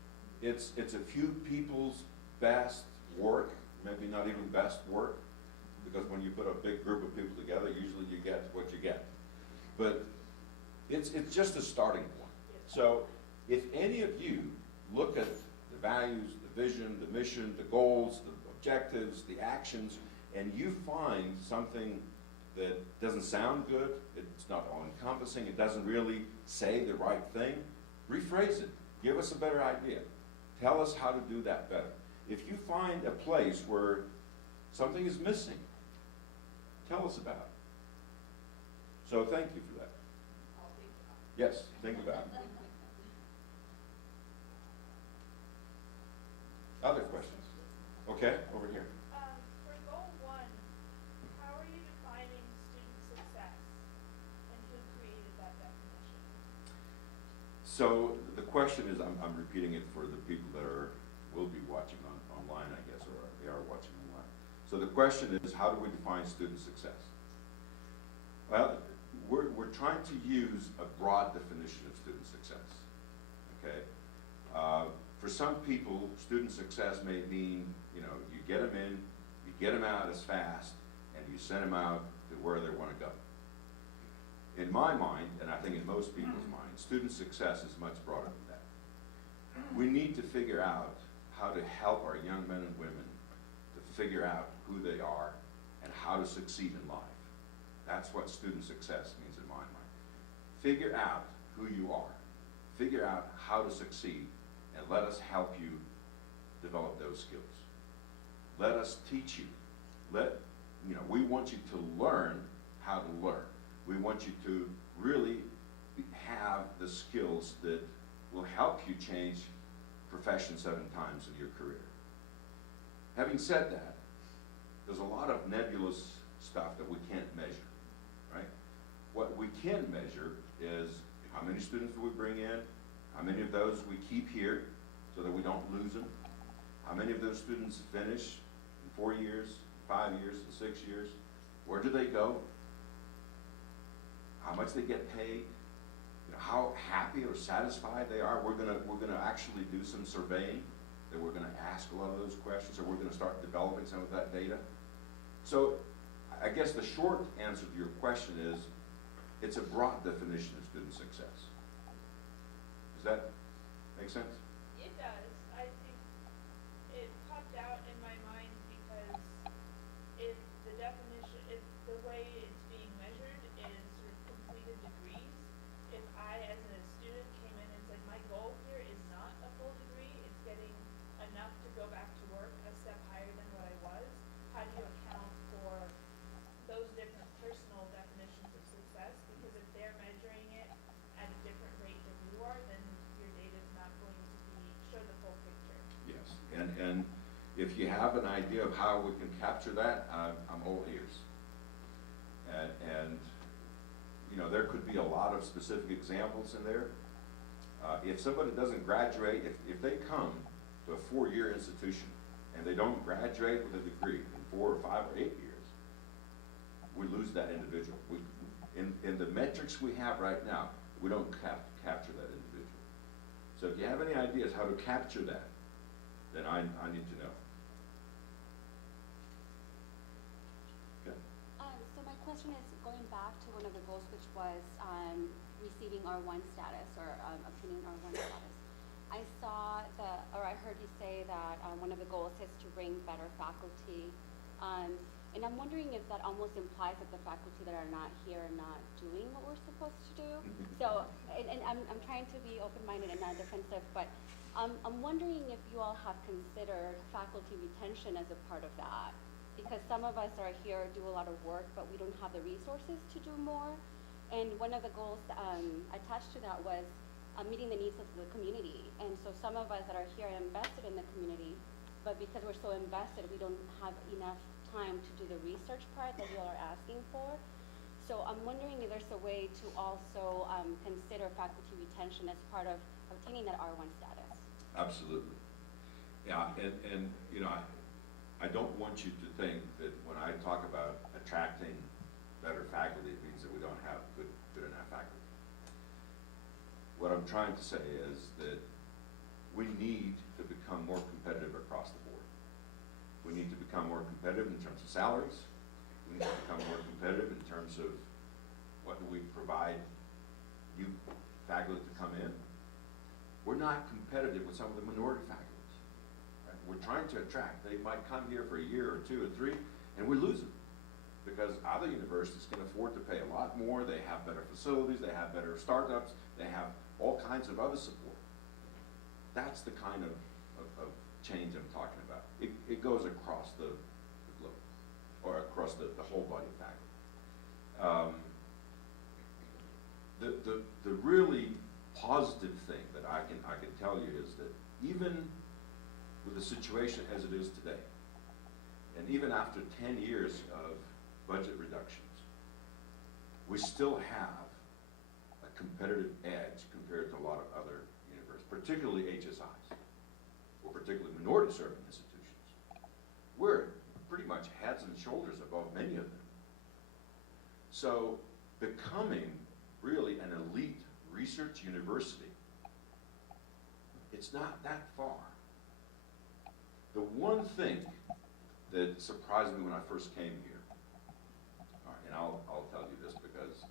It's a few people's best work, maybe not even best work, because when you put a big group of people together, usually you get what you get. But it's just a starting point. So if any of you look at the values, the vision, the mission, the goals, the objectives, the actions, and you find something that doesn't sound good, it's not all-encompassing, it doesn't really say the right thing, rephrase it. Give us a better idea. Tell us how to do that better. If you find a place where something is missing, tell us about it. So thank you for that. I'll think about it. Yes, think about it. Other questions? Okay, over here. For goal 1, how are you defining student success, and who created that definition? So the question is, I'm repeating it for the people that will be watching online, I guess, or they are watching online. So the question is, how do we define student success? Well, we're trying to use a broad definition of student success, okay? For some people, student success may mean, you get them in, you get them out as fast, and you send them out to where they want to go. In my mind, and I think in most people's minds, student success is much broader than that. We need to figure out how to help our young men and women to figure out who they are and how to succeed in life. That's what student success means in my mind. Figure out who you are. Figure out how to succeed and let us help you develop those skills. Let us teach you. We want you to learn how to learn. We want you to really have the skills that will help you change profession 7 times in your career. Having said that, there's a lot of nebulous stuff that we can't measure, right? What we can measure is how many students do we bring in, how many of those we keep here so that we don't lose them, how many of those students finish in 4 years, 5 years, and 6 years, where do they go, how much they get paid, how happy or satisfied they are. We're gonna actually do some surveying, that we're gonna ask a lot of those questions, or we're gonna start developing some of that data. So I guess the short answer to your question is, it's a broad definition of student success. Does that make sense? It does. I think it popped out in my mind because if the definition, if the way it's being measured is sort of completed degrees, if I as a student came in and said, my goal here is not a full degree, it's getting enough to go back to work a step higher than what I was, how do you account for those different personal definitions of success? Because if they're measuring it at a different rate than you are, then your data is not going to show the full picture. Yes, and if you have an idea of how we can capture that, I'm all ears. And there could be a lot of specific examples in there. If somebody doesn't graduate, if they come to a 4-year institution and they don't graduate with a degree in 4 or 5 or 8 years, we lose that individual. In the metrics we have right now, we don't capture that individual. So if you have any ideas how to capture that, then I need to know. Okay. So my question is going back to one of the goals, which was receiving R1 status or obtaining R1 status. I saw I heard you say that one of the goals is to bring better faculty. And I'm wondering if that almost implies that the faculty that are not here are not doing what we're supposed to do. So, and I'm trying to be open-minded and not defensive, but I'm wondering if you all have considered faculty retention as a part of that. Because some of us are here, do a lot of work, but we don't have the resources to do more. And one of the goals attached to that was meeting the needs of the community. And so some of us that are here are invested in the community, but because we're so invested, we don't have enough time to do the research part that you all are asking for. So I'm wondering if there's a way to also consider faculty retention as part of obtaining that R1 status. Absolutely. Yeah, and I don't want you to think that when I talk about attracting better faculty, it means that we don't have good enough faculty. What I'm trying to say is that we need to become more competitive across the board. We need to become more competitive in terms of salaries. We need to become more competitive in terms of what do we provide new faculty to come in. We're not competitive with some of the minority faculties. Right? We're trying to attract. They might come here for a year or 2 or 3, and we lose them because other universities can afford to pay a lot more. They have better facilities. They have better startups. They have all kinds of other support. That's the kind of change I'm talking about. It goes across the globe, or across the whole body of faculty. The really positive thing that I can tell you is that even with the situation as it is today, and even after 10 years of budget reductions, we still have a competitive edge compared to a lot of other universities, particularly HSIs, or particularly minority-serving institutions. We're pretty much heads and shoulders above many of them. So becoming really an elite research university, it's not that far. The one thing that surprised me when I first came here, and I'll tell you this because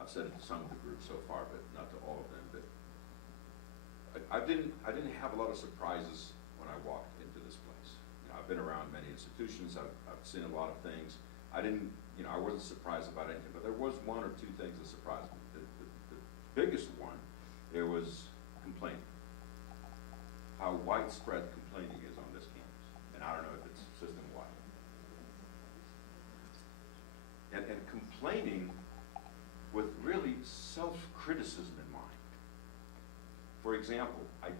I've said it to some of the groups so far, but not to all of them, but I didn't have a lot of surprises when I walked into this place. I've been around many institutions, I've seen a lot of things. I wasn't surprised about anything, but there was 1 or 2 things that surprised me. The, biggest one, there was complaining. widespread complaining is on this campus, and I don't know if it's system-wide. And complaining with really self-criticism in mind. For example, I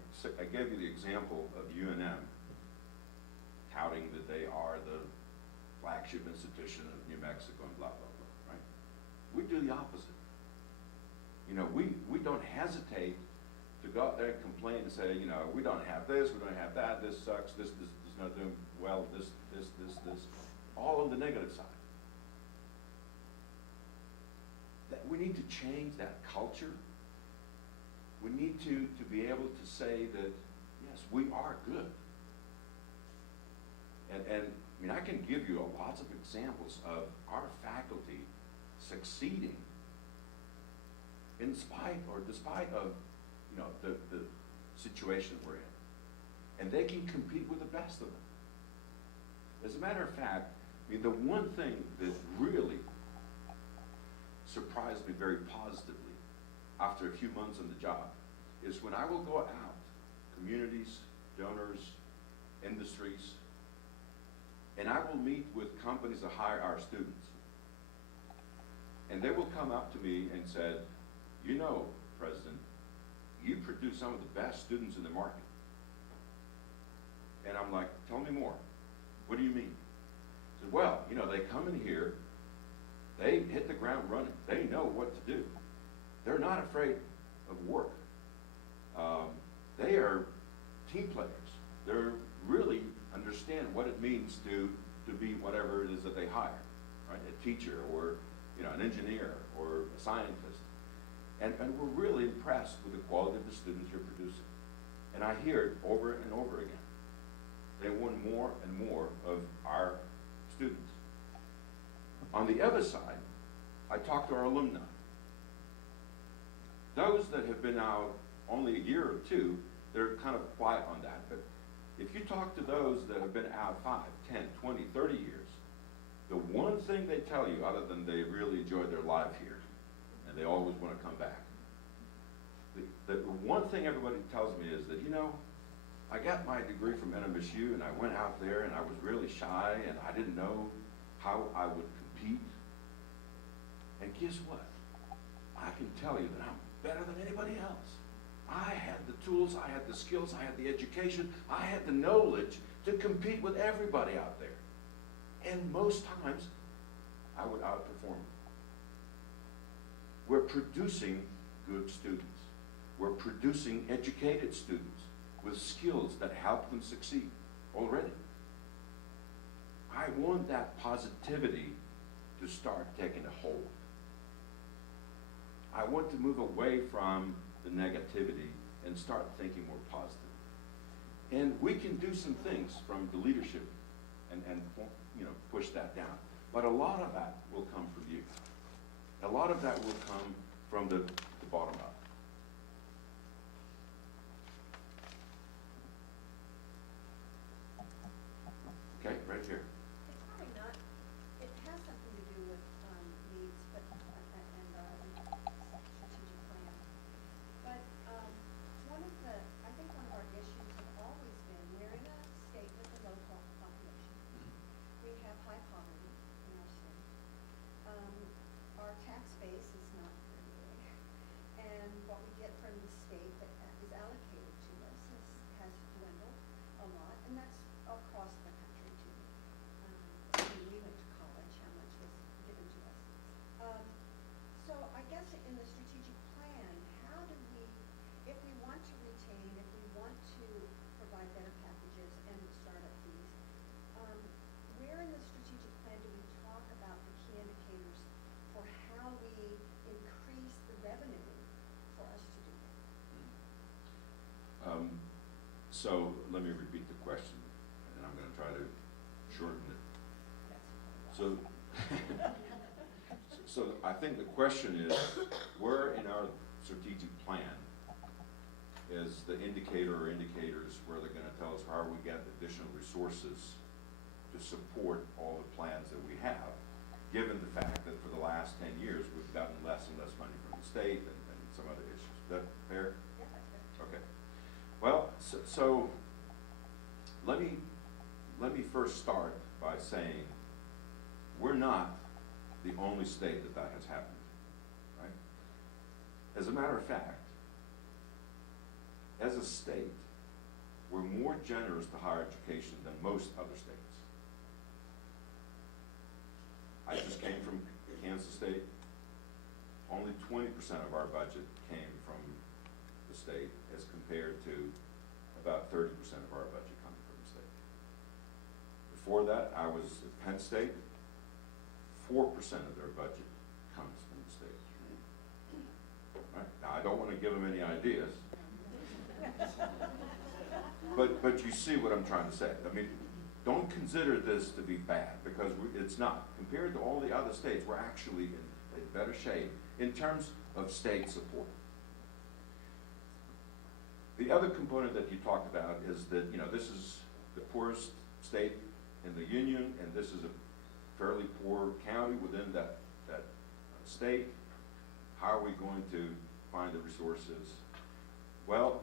gave you the example of UNM touting that they are the flagship institution of New Mexico and blah, blah, blah, right? We do the opposite. You know, we don't hesitate to go out there and complain and say, you know, we don't have this, we don't have that, this sucks, this is not doing well, this, all on the negative side. That we need to change that culture. We need to be able to say that, yes, we are good. And I mean, I can give you lots of examples of our faculty succeeding in spite or despite of, you know, the situation we're in. And they can compete with the best of them. As a matter of fact, I mean, the one thing that really surprised me very positively after a few months on the job is when I will go out, communities, donors, industries, and I will meet with companies that hire our students. And they will come up to me and said, you know, President, you produce some of the best students in the market. And I'm like, tell me more. What do you mean? He said, well, you know, they come in here, they hit the ground running. They know what to do. They're not afraid of work. They are team players. They're really understand what it means to be whatever it is that they hire, right? A teacher or, you know, an engineer or a scientist. And we're really impressed with the quality of the students you're producing. And I hear it over and over again. They want more and more of our students. On the other side, I talk to our alumni. Those that have been out only a year or two, they're kind of quiet on that. But if you talk to those that have been out 5, 10, 20, 30 years, the one thing they tell you, other than they really enjoyed their life here, and they always want to come back, the one thing everybody tells me is that, you know, I got my degree from NMSU, and I went out there, and I was really shy, and I didn't know how I would compete. And guess what? I can tell you that I'm better than anybody else. I had the tools, I had the skills, I had the education, I had the knowledge to compete with everybody out there. And most times, I would outperform them. We're producing good students. We're producing educated students with skills that help them succeed already. I want that positivity to start taking a hold. I want to move away from the negativity and start thinking more positive. And we can do some things from the leadership and you know, push that down. But a lot of that will come from you. A lot of that will come from the bottom up. Okay, right here. It's probably not, it has something to do with needs, but and strategic plan. But one of the, I think one of our issues have always been, we're in a state with a low population. We have high poverty in our state. Our tax base is not very big, and what we get from the state that is allocated to us has dwindled a lot, and that's across the country too. When we went to college, how much was given to us? So I guess in the strategic plan, how do we, if we want to retain, if we want to provide better packages and startup fees, where in the strategic plan do we talk about the key indicators for how we increase the revenue for us to do that? So let me repeat the question, and I'm going to try to shorten it. So, so I think the question is, where in our strategic plan is the indicator or indicators where they're going to tell us how we get additional resources to support all the plans that we have, given the fact that for the last 10 years we've gotten less and less money from the state and some other issues. Is that fair? Yeah, that's good. Okay. Well, so let me first start by saying we're not the only state that has happened, right? As a matter of fact, as a state, we're more generous to higher education than most other states. I just came from Kansas State. Only 20% of our budget came from the state as compared to about 30% of our budget coming from the state. Before that, I was at Penn State. 4% of their budget comes from the state. Right? Now, I don't want to give them any ideas, but you see what I'm trying to say. I mean, don't consider this to be bad, because it's not. Compared to all the other states, we're actually in better shape in terms of state support. The other component that you talked about is that, you know, this is the poorest state in the union, and this is a fairly poor county within that state. How are we going to find the resources? Well,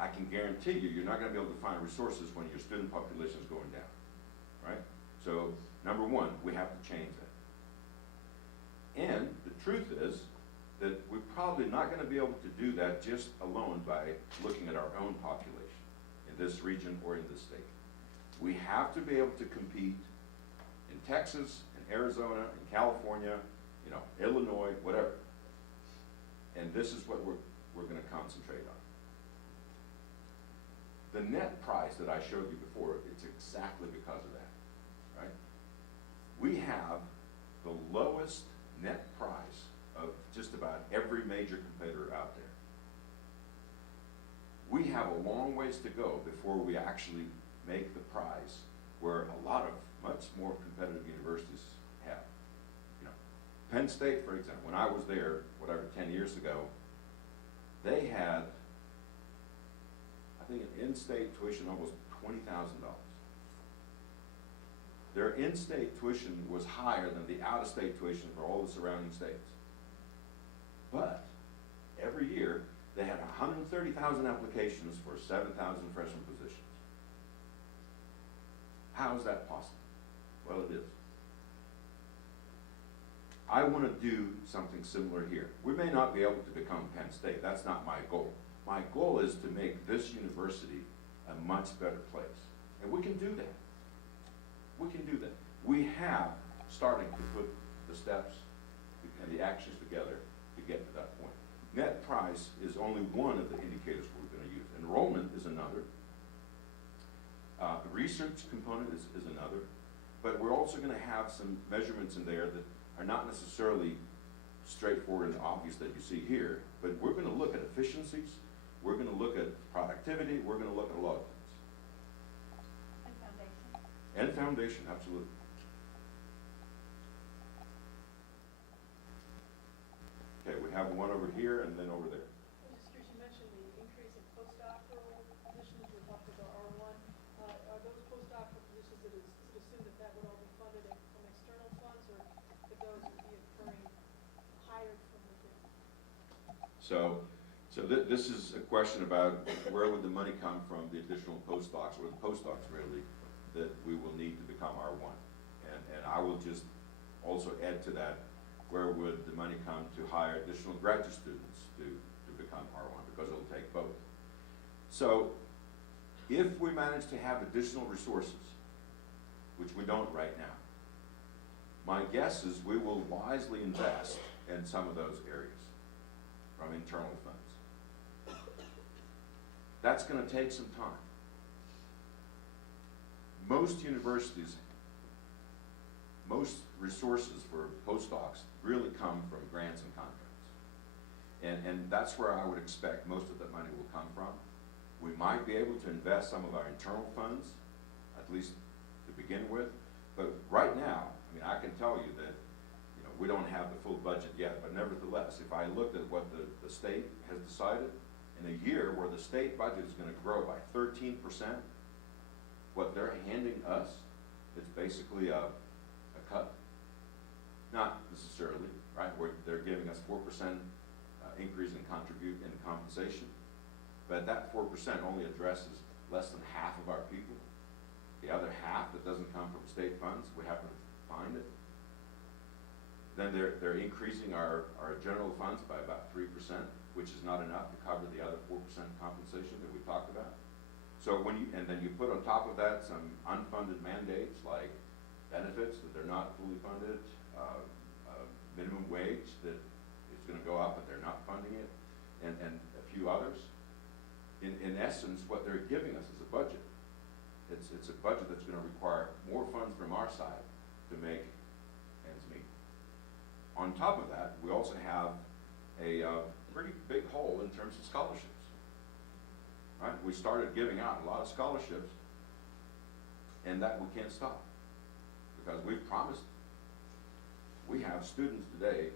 I can guarantee you're not going to be able to find resources when your student population is going down, right? So, number one, we have to change that. And the truth is that we're probably not going to be able to do that just alone by looking at our own population in this region or in this state. We have to be able to compete in Texas, in Arizona, in California, you know, Illinois, whatever. And this is what we're going to concentrate on. The net price that I showed you before, it's exactly because of that, right? We have the lowest net price of just about every major competitor out there. We have a long ways to go before we actually make the price where a lot of much more competitive universities have. You know, Penn State, for example, when I was there, whatever, 10 years ago, they had, I think, an in-state tuition almost $20,000. Their in-state tuition was higher than the out-of-state tuition for all the surrounding states. But every year, they had 130,000 applications for 7,000 freshman positions. How is that possible? Well, it is. I want to do something similar here. We may not be able to become Penn State. That's not my goal. My goal is to make this university a much better place. And we can do that. We can do that. We have starting to put the steps and the actions together to get to that point. Net price is only one of the indicators we're going to use. Enrollment is another. The research component is another. But we're also going to have some measurements in there that are not necessarily straightforward and obvious that you see here, but we're going to look at efficiencies, we're going to look at productivity, we're going to look at a lot of things. And foundation. And foundation, absolutely. Okay, we have one over here and then over there. I'm just curious, you mentioned the increase in postdoctoral positions with up to the R1. Are those postdoctoral positions, is it assumed that would all be funded from external funds, or that those would be occurring hired from within? So this is a question about where would the money come from, the additional postdocs, or the postdocs really, that we will need to become R1. And I will just also add to that, where would the money come to hire additional graduate students to become R1, because it'll take both. So if we manage to have additional resources, which we don't right now, my guess is we will wisely invest in some of those areas from internal funds. That's going to take some time. Most universities, most resources for postdocs really come from grants and contracts. And that's where I would expect most of the money will come from. We might be able to invest some of our internal funds, at least to begin with. But right now, I mean, I can tell you that, you know, we don't have the full budget yet, but nevertheless, if I looked at what the state has decided, in a year where the state budget is going to grow by 13%, what they're handing us is basically a cut. Not necessarily, right? Where they're giving us 4% increase in compensation, but that 4% only addresses less than half of our people. The other half that doesn't come from state funds, we happen to find it. Then they're increasing our general funds by about 3%, which is not enough to cover the other 4% compensation that we talked about. So and then you put on top of that some unfunded mandates like benefits that they're not fully funded, minimum wage that is gonna go up, but they're not funding it, and a few others. In essence, what they're giving us is a budget. It's a budget that's gonna require more funds from our side to make ends meet. On top of that, we also have a pretty big hole in terms of scholarships. Right? We started giving out a lot of scholarships, and that we can't stop because we've promised. We have students today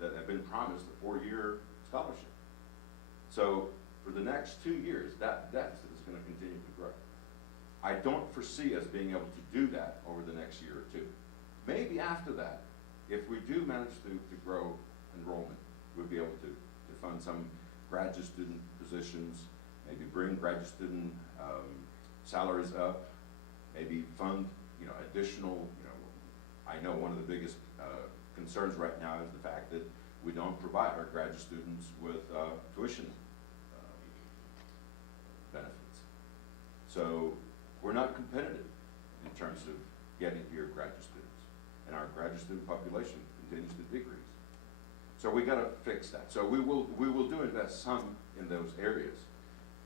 that have been promised a 4-year scholarship. So for the next 2 years, that deficit is going to continue to grow. I don't foresee us being able to do that over the next year or two. Maybe after that, if we do manage to grow enrollment, we'll be able to fund some graduate student positions, maybe bring graduate student salaries up, maybe fund, additional, I know one of the biggest concerns right now is the fact that we don't provide our graduate students with tuition benefits. So we're not competitive in terms of getting here graduate students, and our graduate student population continues to decrease. So we got to fix that. So we will do invest some in those areas,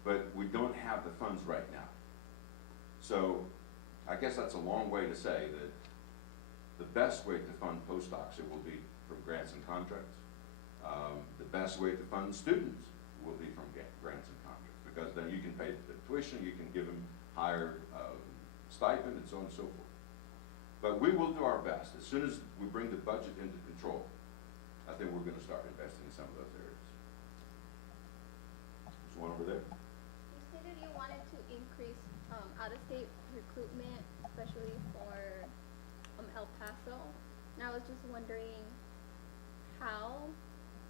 but we don't have the funds right now. So I guess that's a long way to say that the best way to fund postdocs will be from grants and contracts. The best way to fund students will be from grants and contracts, because then you can pay the tuition, you can give them higher stipend, and so on and so forth. But we will do our best. As soon as we bring the budget into control, I think we're going to start investing in some of those areas. There's one over there. You stated you wanted to increase out-of-state recruitment, especially for El Paso. And I was just wondering how,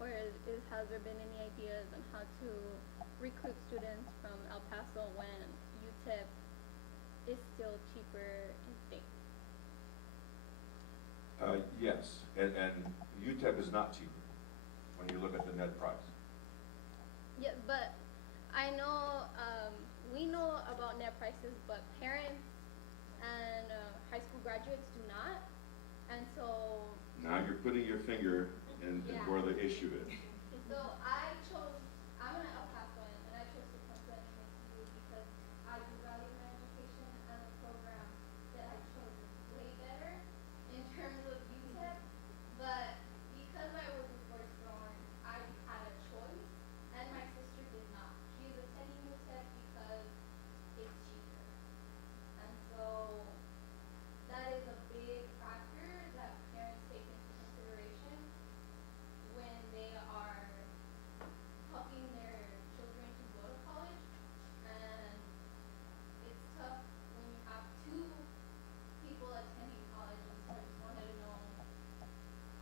or has there been any ideas on how to recruit students from El Paso when UTEP is still cheaper in state? Yes, and UTEP is not cheaper when you look at the net price. Yeah, but I know, we know about net prices, but parents and high school graduates do not. And so, Now you're putting your finger in Yeah. where the issue is. so I'm an El Pasoan, and I chose to come to NMSU because I do value my education, and the program that I chose is way better in terms of UTEP. But because I was a firstborn, I had a choice, and my sister did not. She's attending UTEP because it's cheaper. And so that is a big factor that parents take into consideration when they are helping their children to go to college. And it's tough when you have two people attending college, and so I just wanted to know,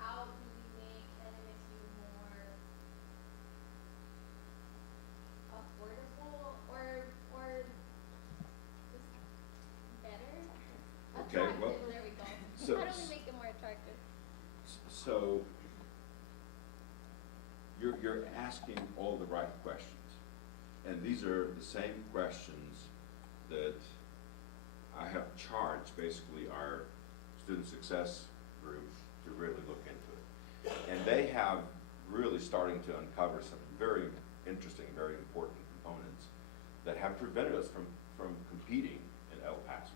how do we make NMSU more affordable or just better? Okay, well, Attractive, there we go. so- How do we make it more attractive? So you're asking all the right questions, and these are the same questions that I have charged basically our student success group to really look into it. And they have really starting to uncover some very interesting, very important components that have prevented us from competing in El Paso.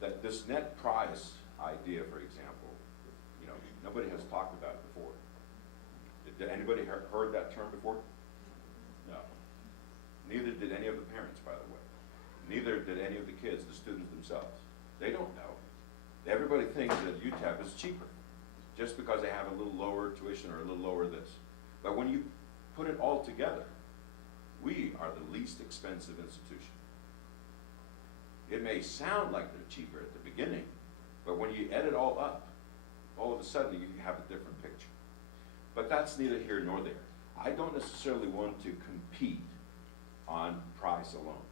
That this net price idea, for example, nobody has talked about it before. Did anybody heard that term before? No. Neither did any of the parents, by the way. Neither did any of the kids, the students themselves. They don't know. Everybody thinks that UTEP is cheaper just because they have a little lower tuition or a little lower this. But when you put it all together, we are the least expensive institution. It may sound like they're cheaper at the beginning, but when you add it all up, all of a sudden you have a different picture. But that's neither here nor there. I don't necessarily want to compete on price alone.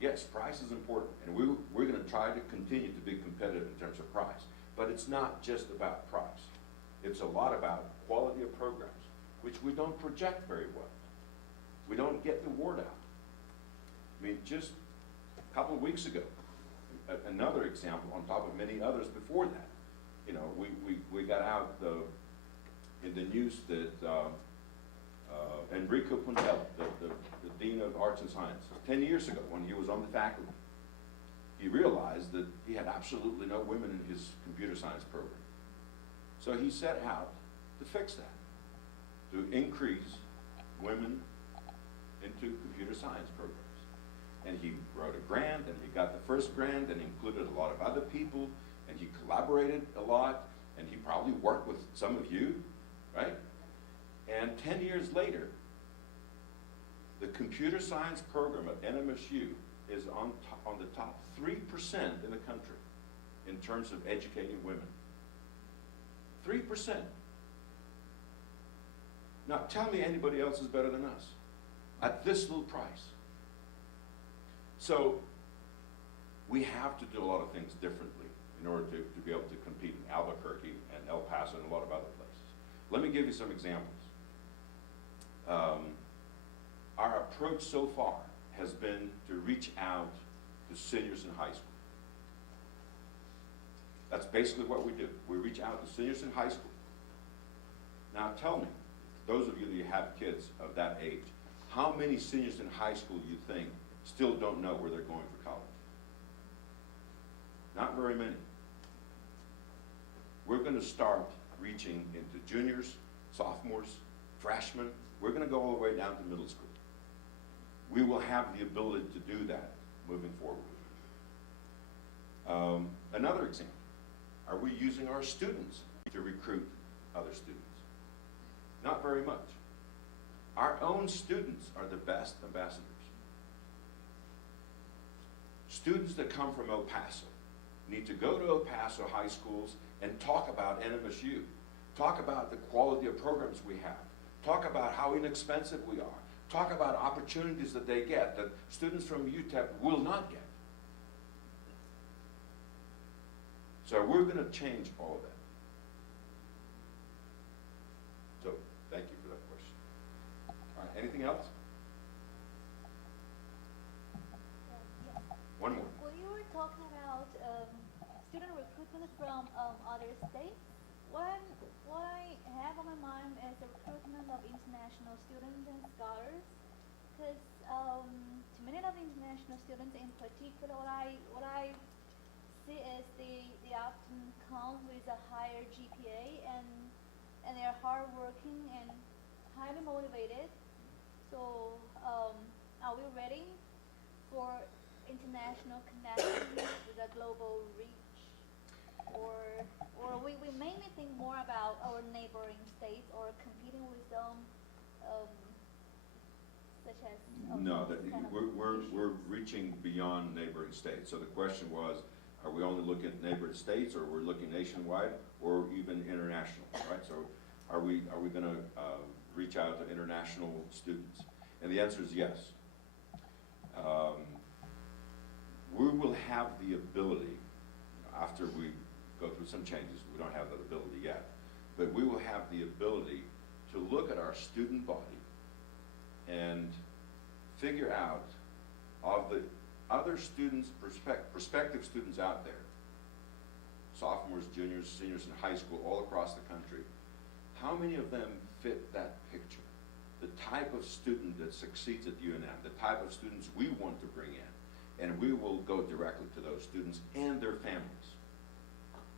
Yes, price is important, and we're going to try to continue to be competitive in terms of price. But it's not just about price. It's a lot about quality of programs, which we don't project very well. We don't get the word out. I mean, just a couple of weeks ago, another example on top of many others before that. You know, we got out in the news that Enrico Puntel, the Dean of Arts and Sciences, 10 years ago when he was on the faculty, he realized that he had absolutely no women in his computer science program. So he set out to fix that, to increase women into computer science programs. And he wrote a grant, and he got the first grant, and included a lot of other people, and he collaborated a lot, and he probably worked with some of you, right? And 10 years later, the computer science program at NMSU is on the top 3% in the country in terms of educating women. 3%. Now, tell me anybody else is better than us at this little price. So, we have to do a lot of things differently in order to be able to compete in Albuquerque and El Paso and a lot of other places. Let me give you some examples. Our approach so far has been to reach out to seniors in high school. That's basically what we do. We reach out to seniors in high school. Now tell me, those of you that have kids of that age, how many seniors in high school do you think still don't know where they're going for college? Not very many. We're going to start reaching into juniors, sophomores, freshmen. We're going to go all the way down to middle school. We will have the ability to do that moving forward. Another example, are we using our students to recruit other students? Not very much. Our own students are the best ambassadors. Students that come from El Paso need to go to El Paso high schools and talk about NMSU, talk about the quality of programs we have, talk about how inexpensive we are, talk about opportunities that they get that students from UTEP will not get. So we're going to change all of that. So thank you for that question. All right, anything else? Yes. One more. Well, you were talking about student recruitment from other states. What I have on my mind is the recruitment of international students and scholars, because to many of international students in particular, what I see is they often come with a higher GPA and they're hardworking and highly motivated. So are we ready for international connections with a global reach? Or we mainly think more about our neighboring states or competing with them, such as No, kind of we're reaching beyond neighboring states. So the question was, are we only looking at neighboring states, or we're looking nationwide, or even international, right? So are we going to reach out to international students? And the answer is yes. We will have the ability, after we go through some changes, we don't have that ability yet, but we will have the ability to look at our student body and figure out of the other students, prospective students out there, sophomores, juniors, seniors in high school, all across the country, how many of them fit that picture? The type of student that succeeds at UNM, the type of students we want to bring in, and we will go directly to those students and their families.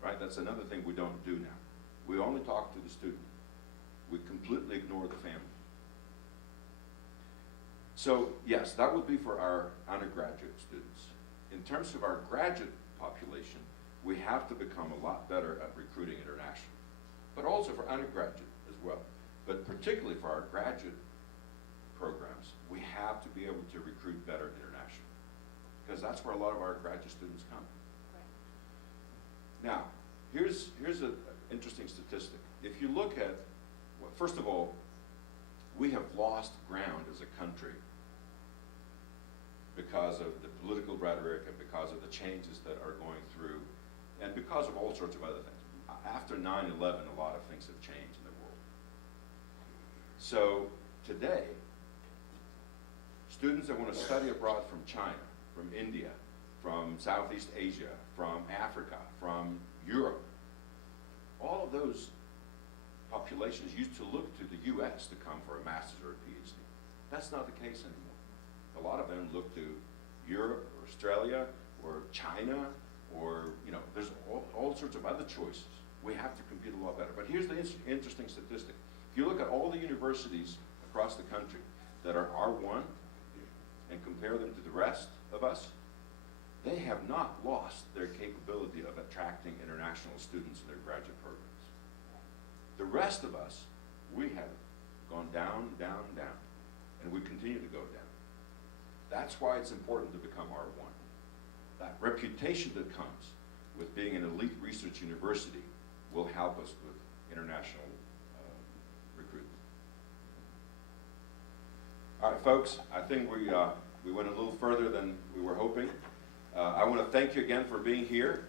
Right? That's another thing we don't do now. We only talk to the student. We completely ignore the family. So yes, that would be for our undergraduate students. In terms of our graduate population, we have to become a lot better at recruiting internationally, but also for undergraduate as well. But particularly for our graduate programs, we have to be able to recruit better internationally, because that's where a lot of our graduate students come. Now, here's an interesting statistic. If you look at, well, first of all, we have lost ground as a country because of the political rhetoric and because of the changes that are going through, and because of all sorts of other things. After 9/11, a lot of things have changed in the world. So today, students that want to study abroad from China, from India, from Southeast Asia, from Africa, from Europe, all of those populations used to look to the U.S. to come for a master's or a PhD. That's not the case anymore. A lot of them look to Europe or Australia or China or, there's all sorts of other choices. We have to compete a lot better. But here's the interesting statistic. If you look at all the universities across the country that are R1 and compare them to the rest of us, they have not lost their capability of attracting international students in their graduate programs. The rest of us, we have gone down, down, down, and we continue to go down. That's why it's important to become R1. That reputation that comes with being an elite research university will help us with international recruitment. All right, folks, I think we went a little further than we were hoping. I want to thank you again for being here.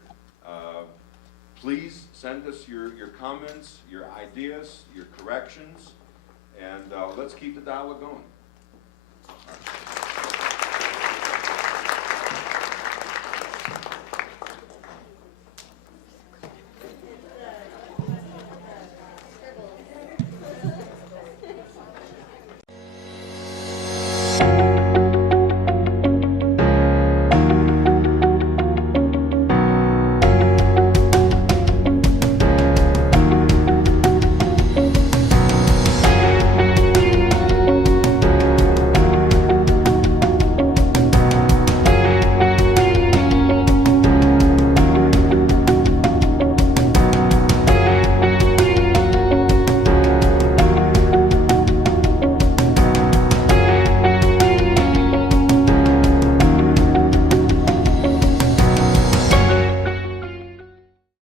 Please send us your comments, your ideas, your corrections, and let's keep the dialogue going. All right.